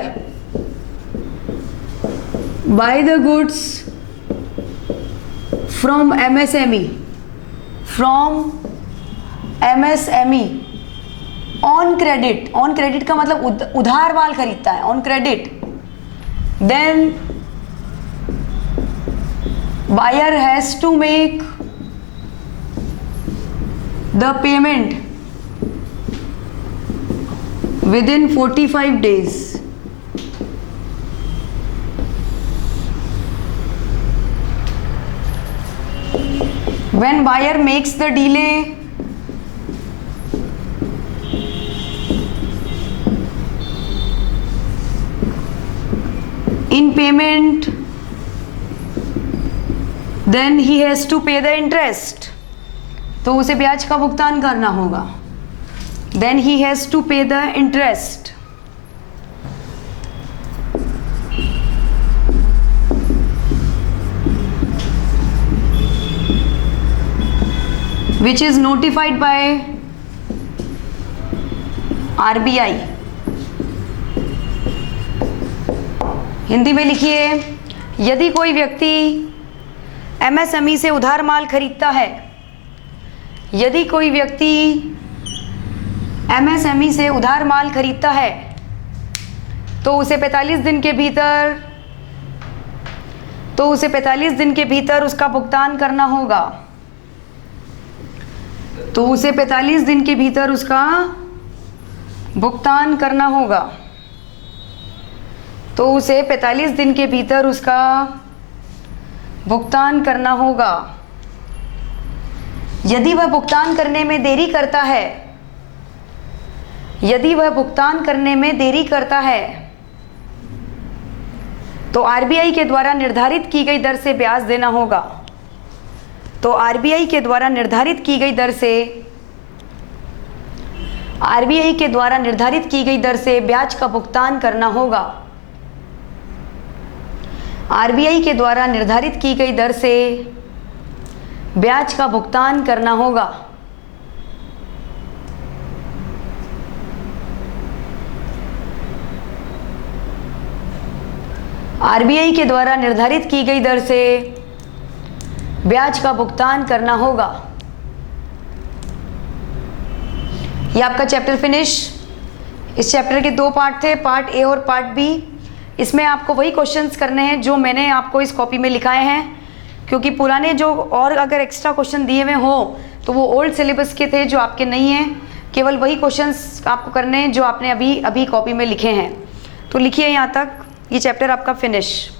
buy the goods from MSME, from MSME on credit. On credit का मतलब उधार माल खरीदता है, on credit. Then buyer has to make the payment within 45 days। When buyer makes the delay in payment, then he has to pay the interest। तो उसे ब्याज का भुगतान करना होगा। Then he has to pay the interest। which is notified by RBI। Hindi में लिखिए, यदि कोई व्यक्ति MSME से उधार माल खरीदता है, यदि कोई व्यक्ति MSME से उधार माल खरीदता है तो उसे 45 दिन के भीतर उसका भुगतान करना होगा। तो उसे 45 दिन के भीतर उसका भुगतान करना होगा। तो उसे 45 दिन के भीतर उसका भुगतान करना होगा। यदि वह भुगतान करने में देरी करता है, यदि वह भुगतान करने में देरी करता है तो RBI के द्वारा निर्धारित की गई दर से ब्याज देना होगा। तो RBI के द्वारा निर्धारित की गई दर से ब्याज का भुगतान करना होगा। RBI के द्वारा निर्धारित की गई दर से ब्याज का भुगतान करना होगा। RBI के द्वारा निर्धारित की गई दर से ब्याज का भुगतान करना होगा। ये आपका चैप्टर फिनिश। इस चैप्टर के 2 पार्ट थे, पार्ट A और पार्ट B। इसमें आपको वही क्वेश्चंस करने हैं जो मैंने आपको इस कॉपी में लिखाए हैं। क्योंकि पुराने जो और अगर एक्स्ट्रा क्वेश्चन दिए हुए हो तो वो ओल्ड सिलेबस के थे जो आपके नहीं हैं, केवल वही क्वेश्चंस आपको करने हैं जो आपने अभी अभी कॉपी में लिखे हैं। तो लिखिए यहाँ तक, ये चैप्टर आपका फिनिश।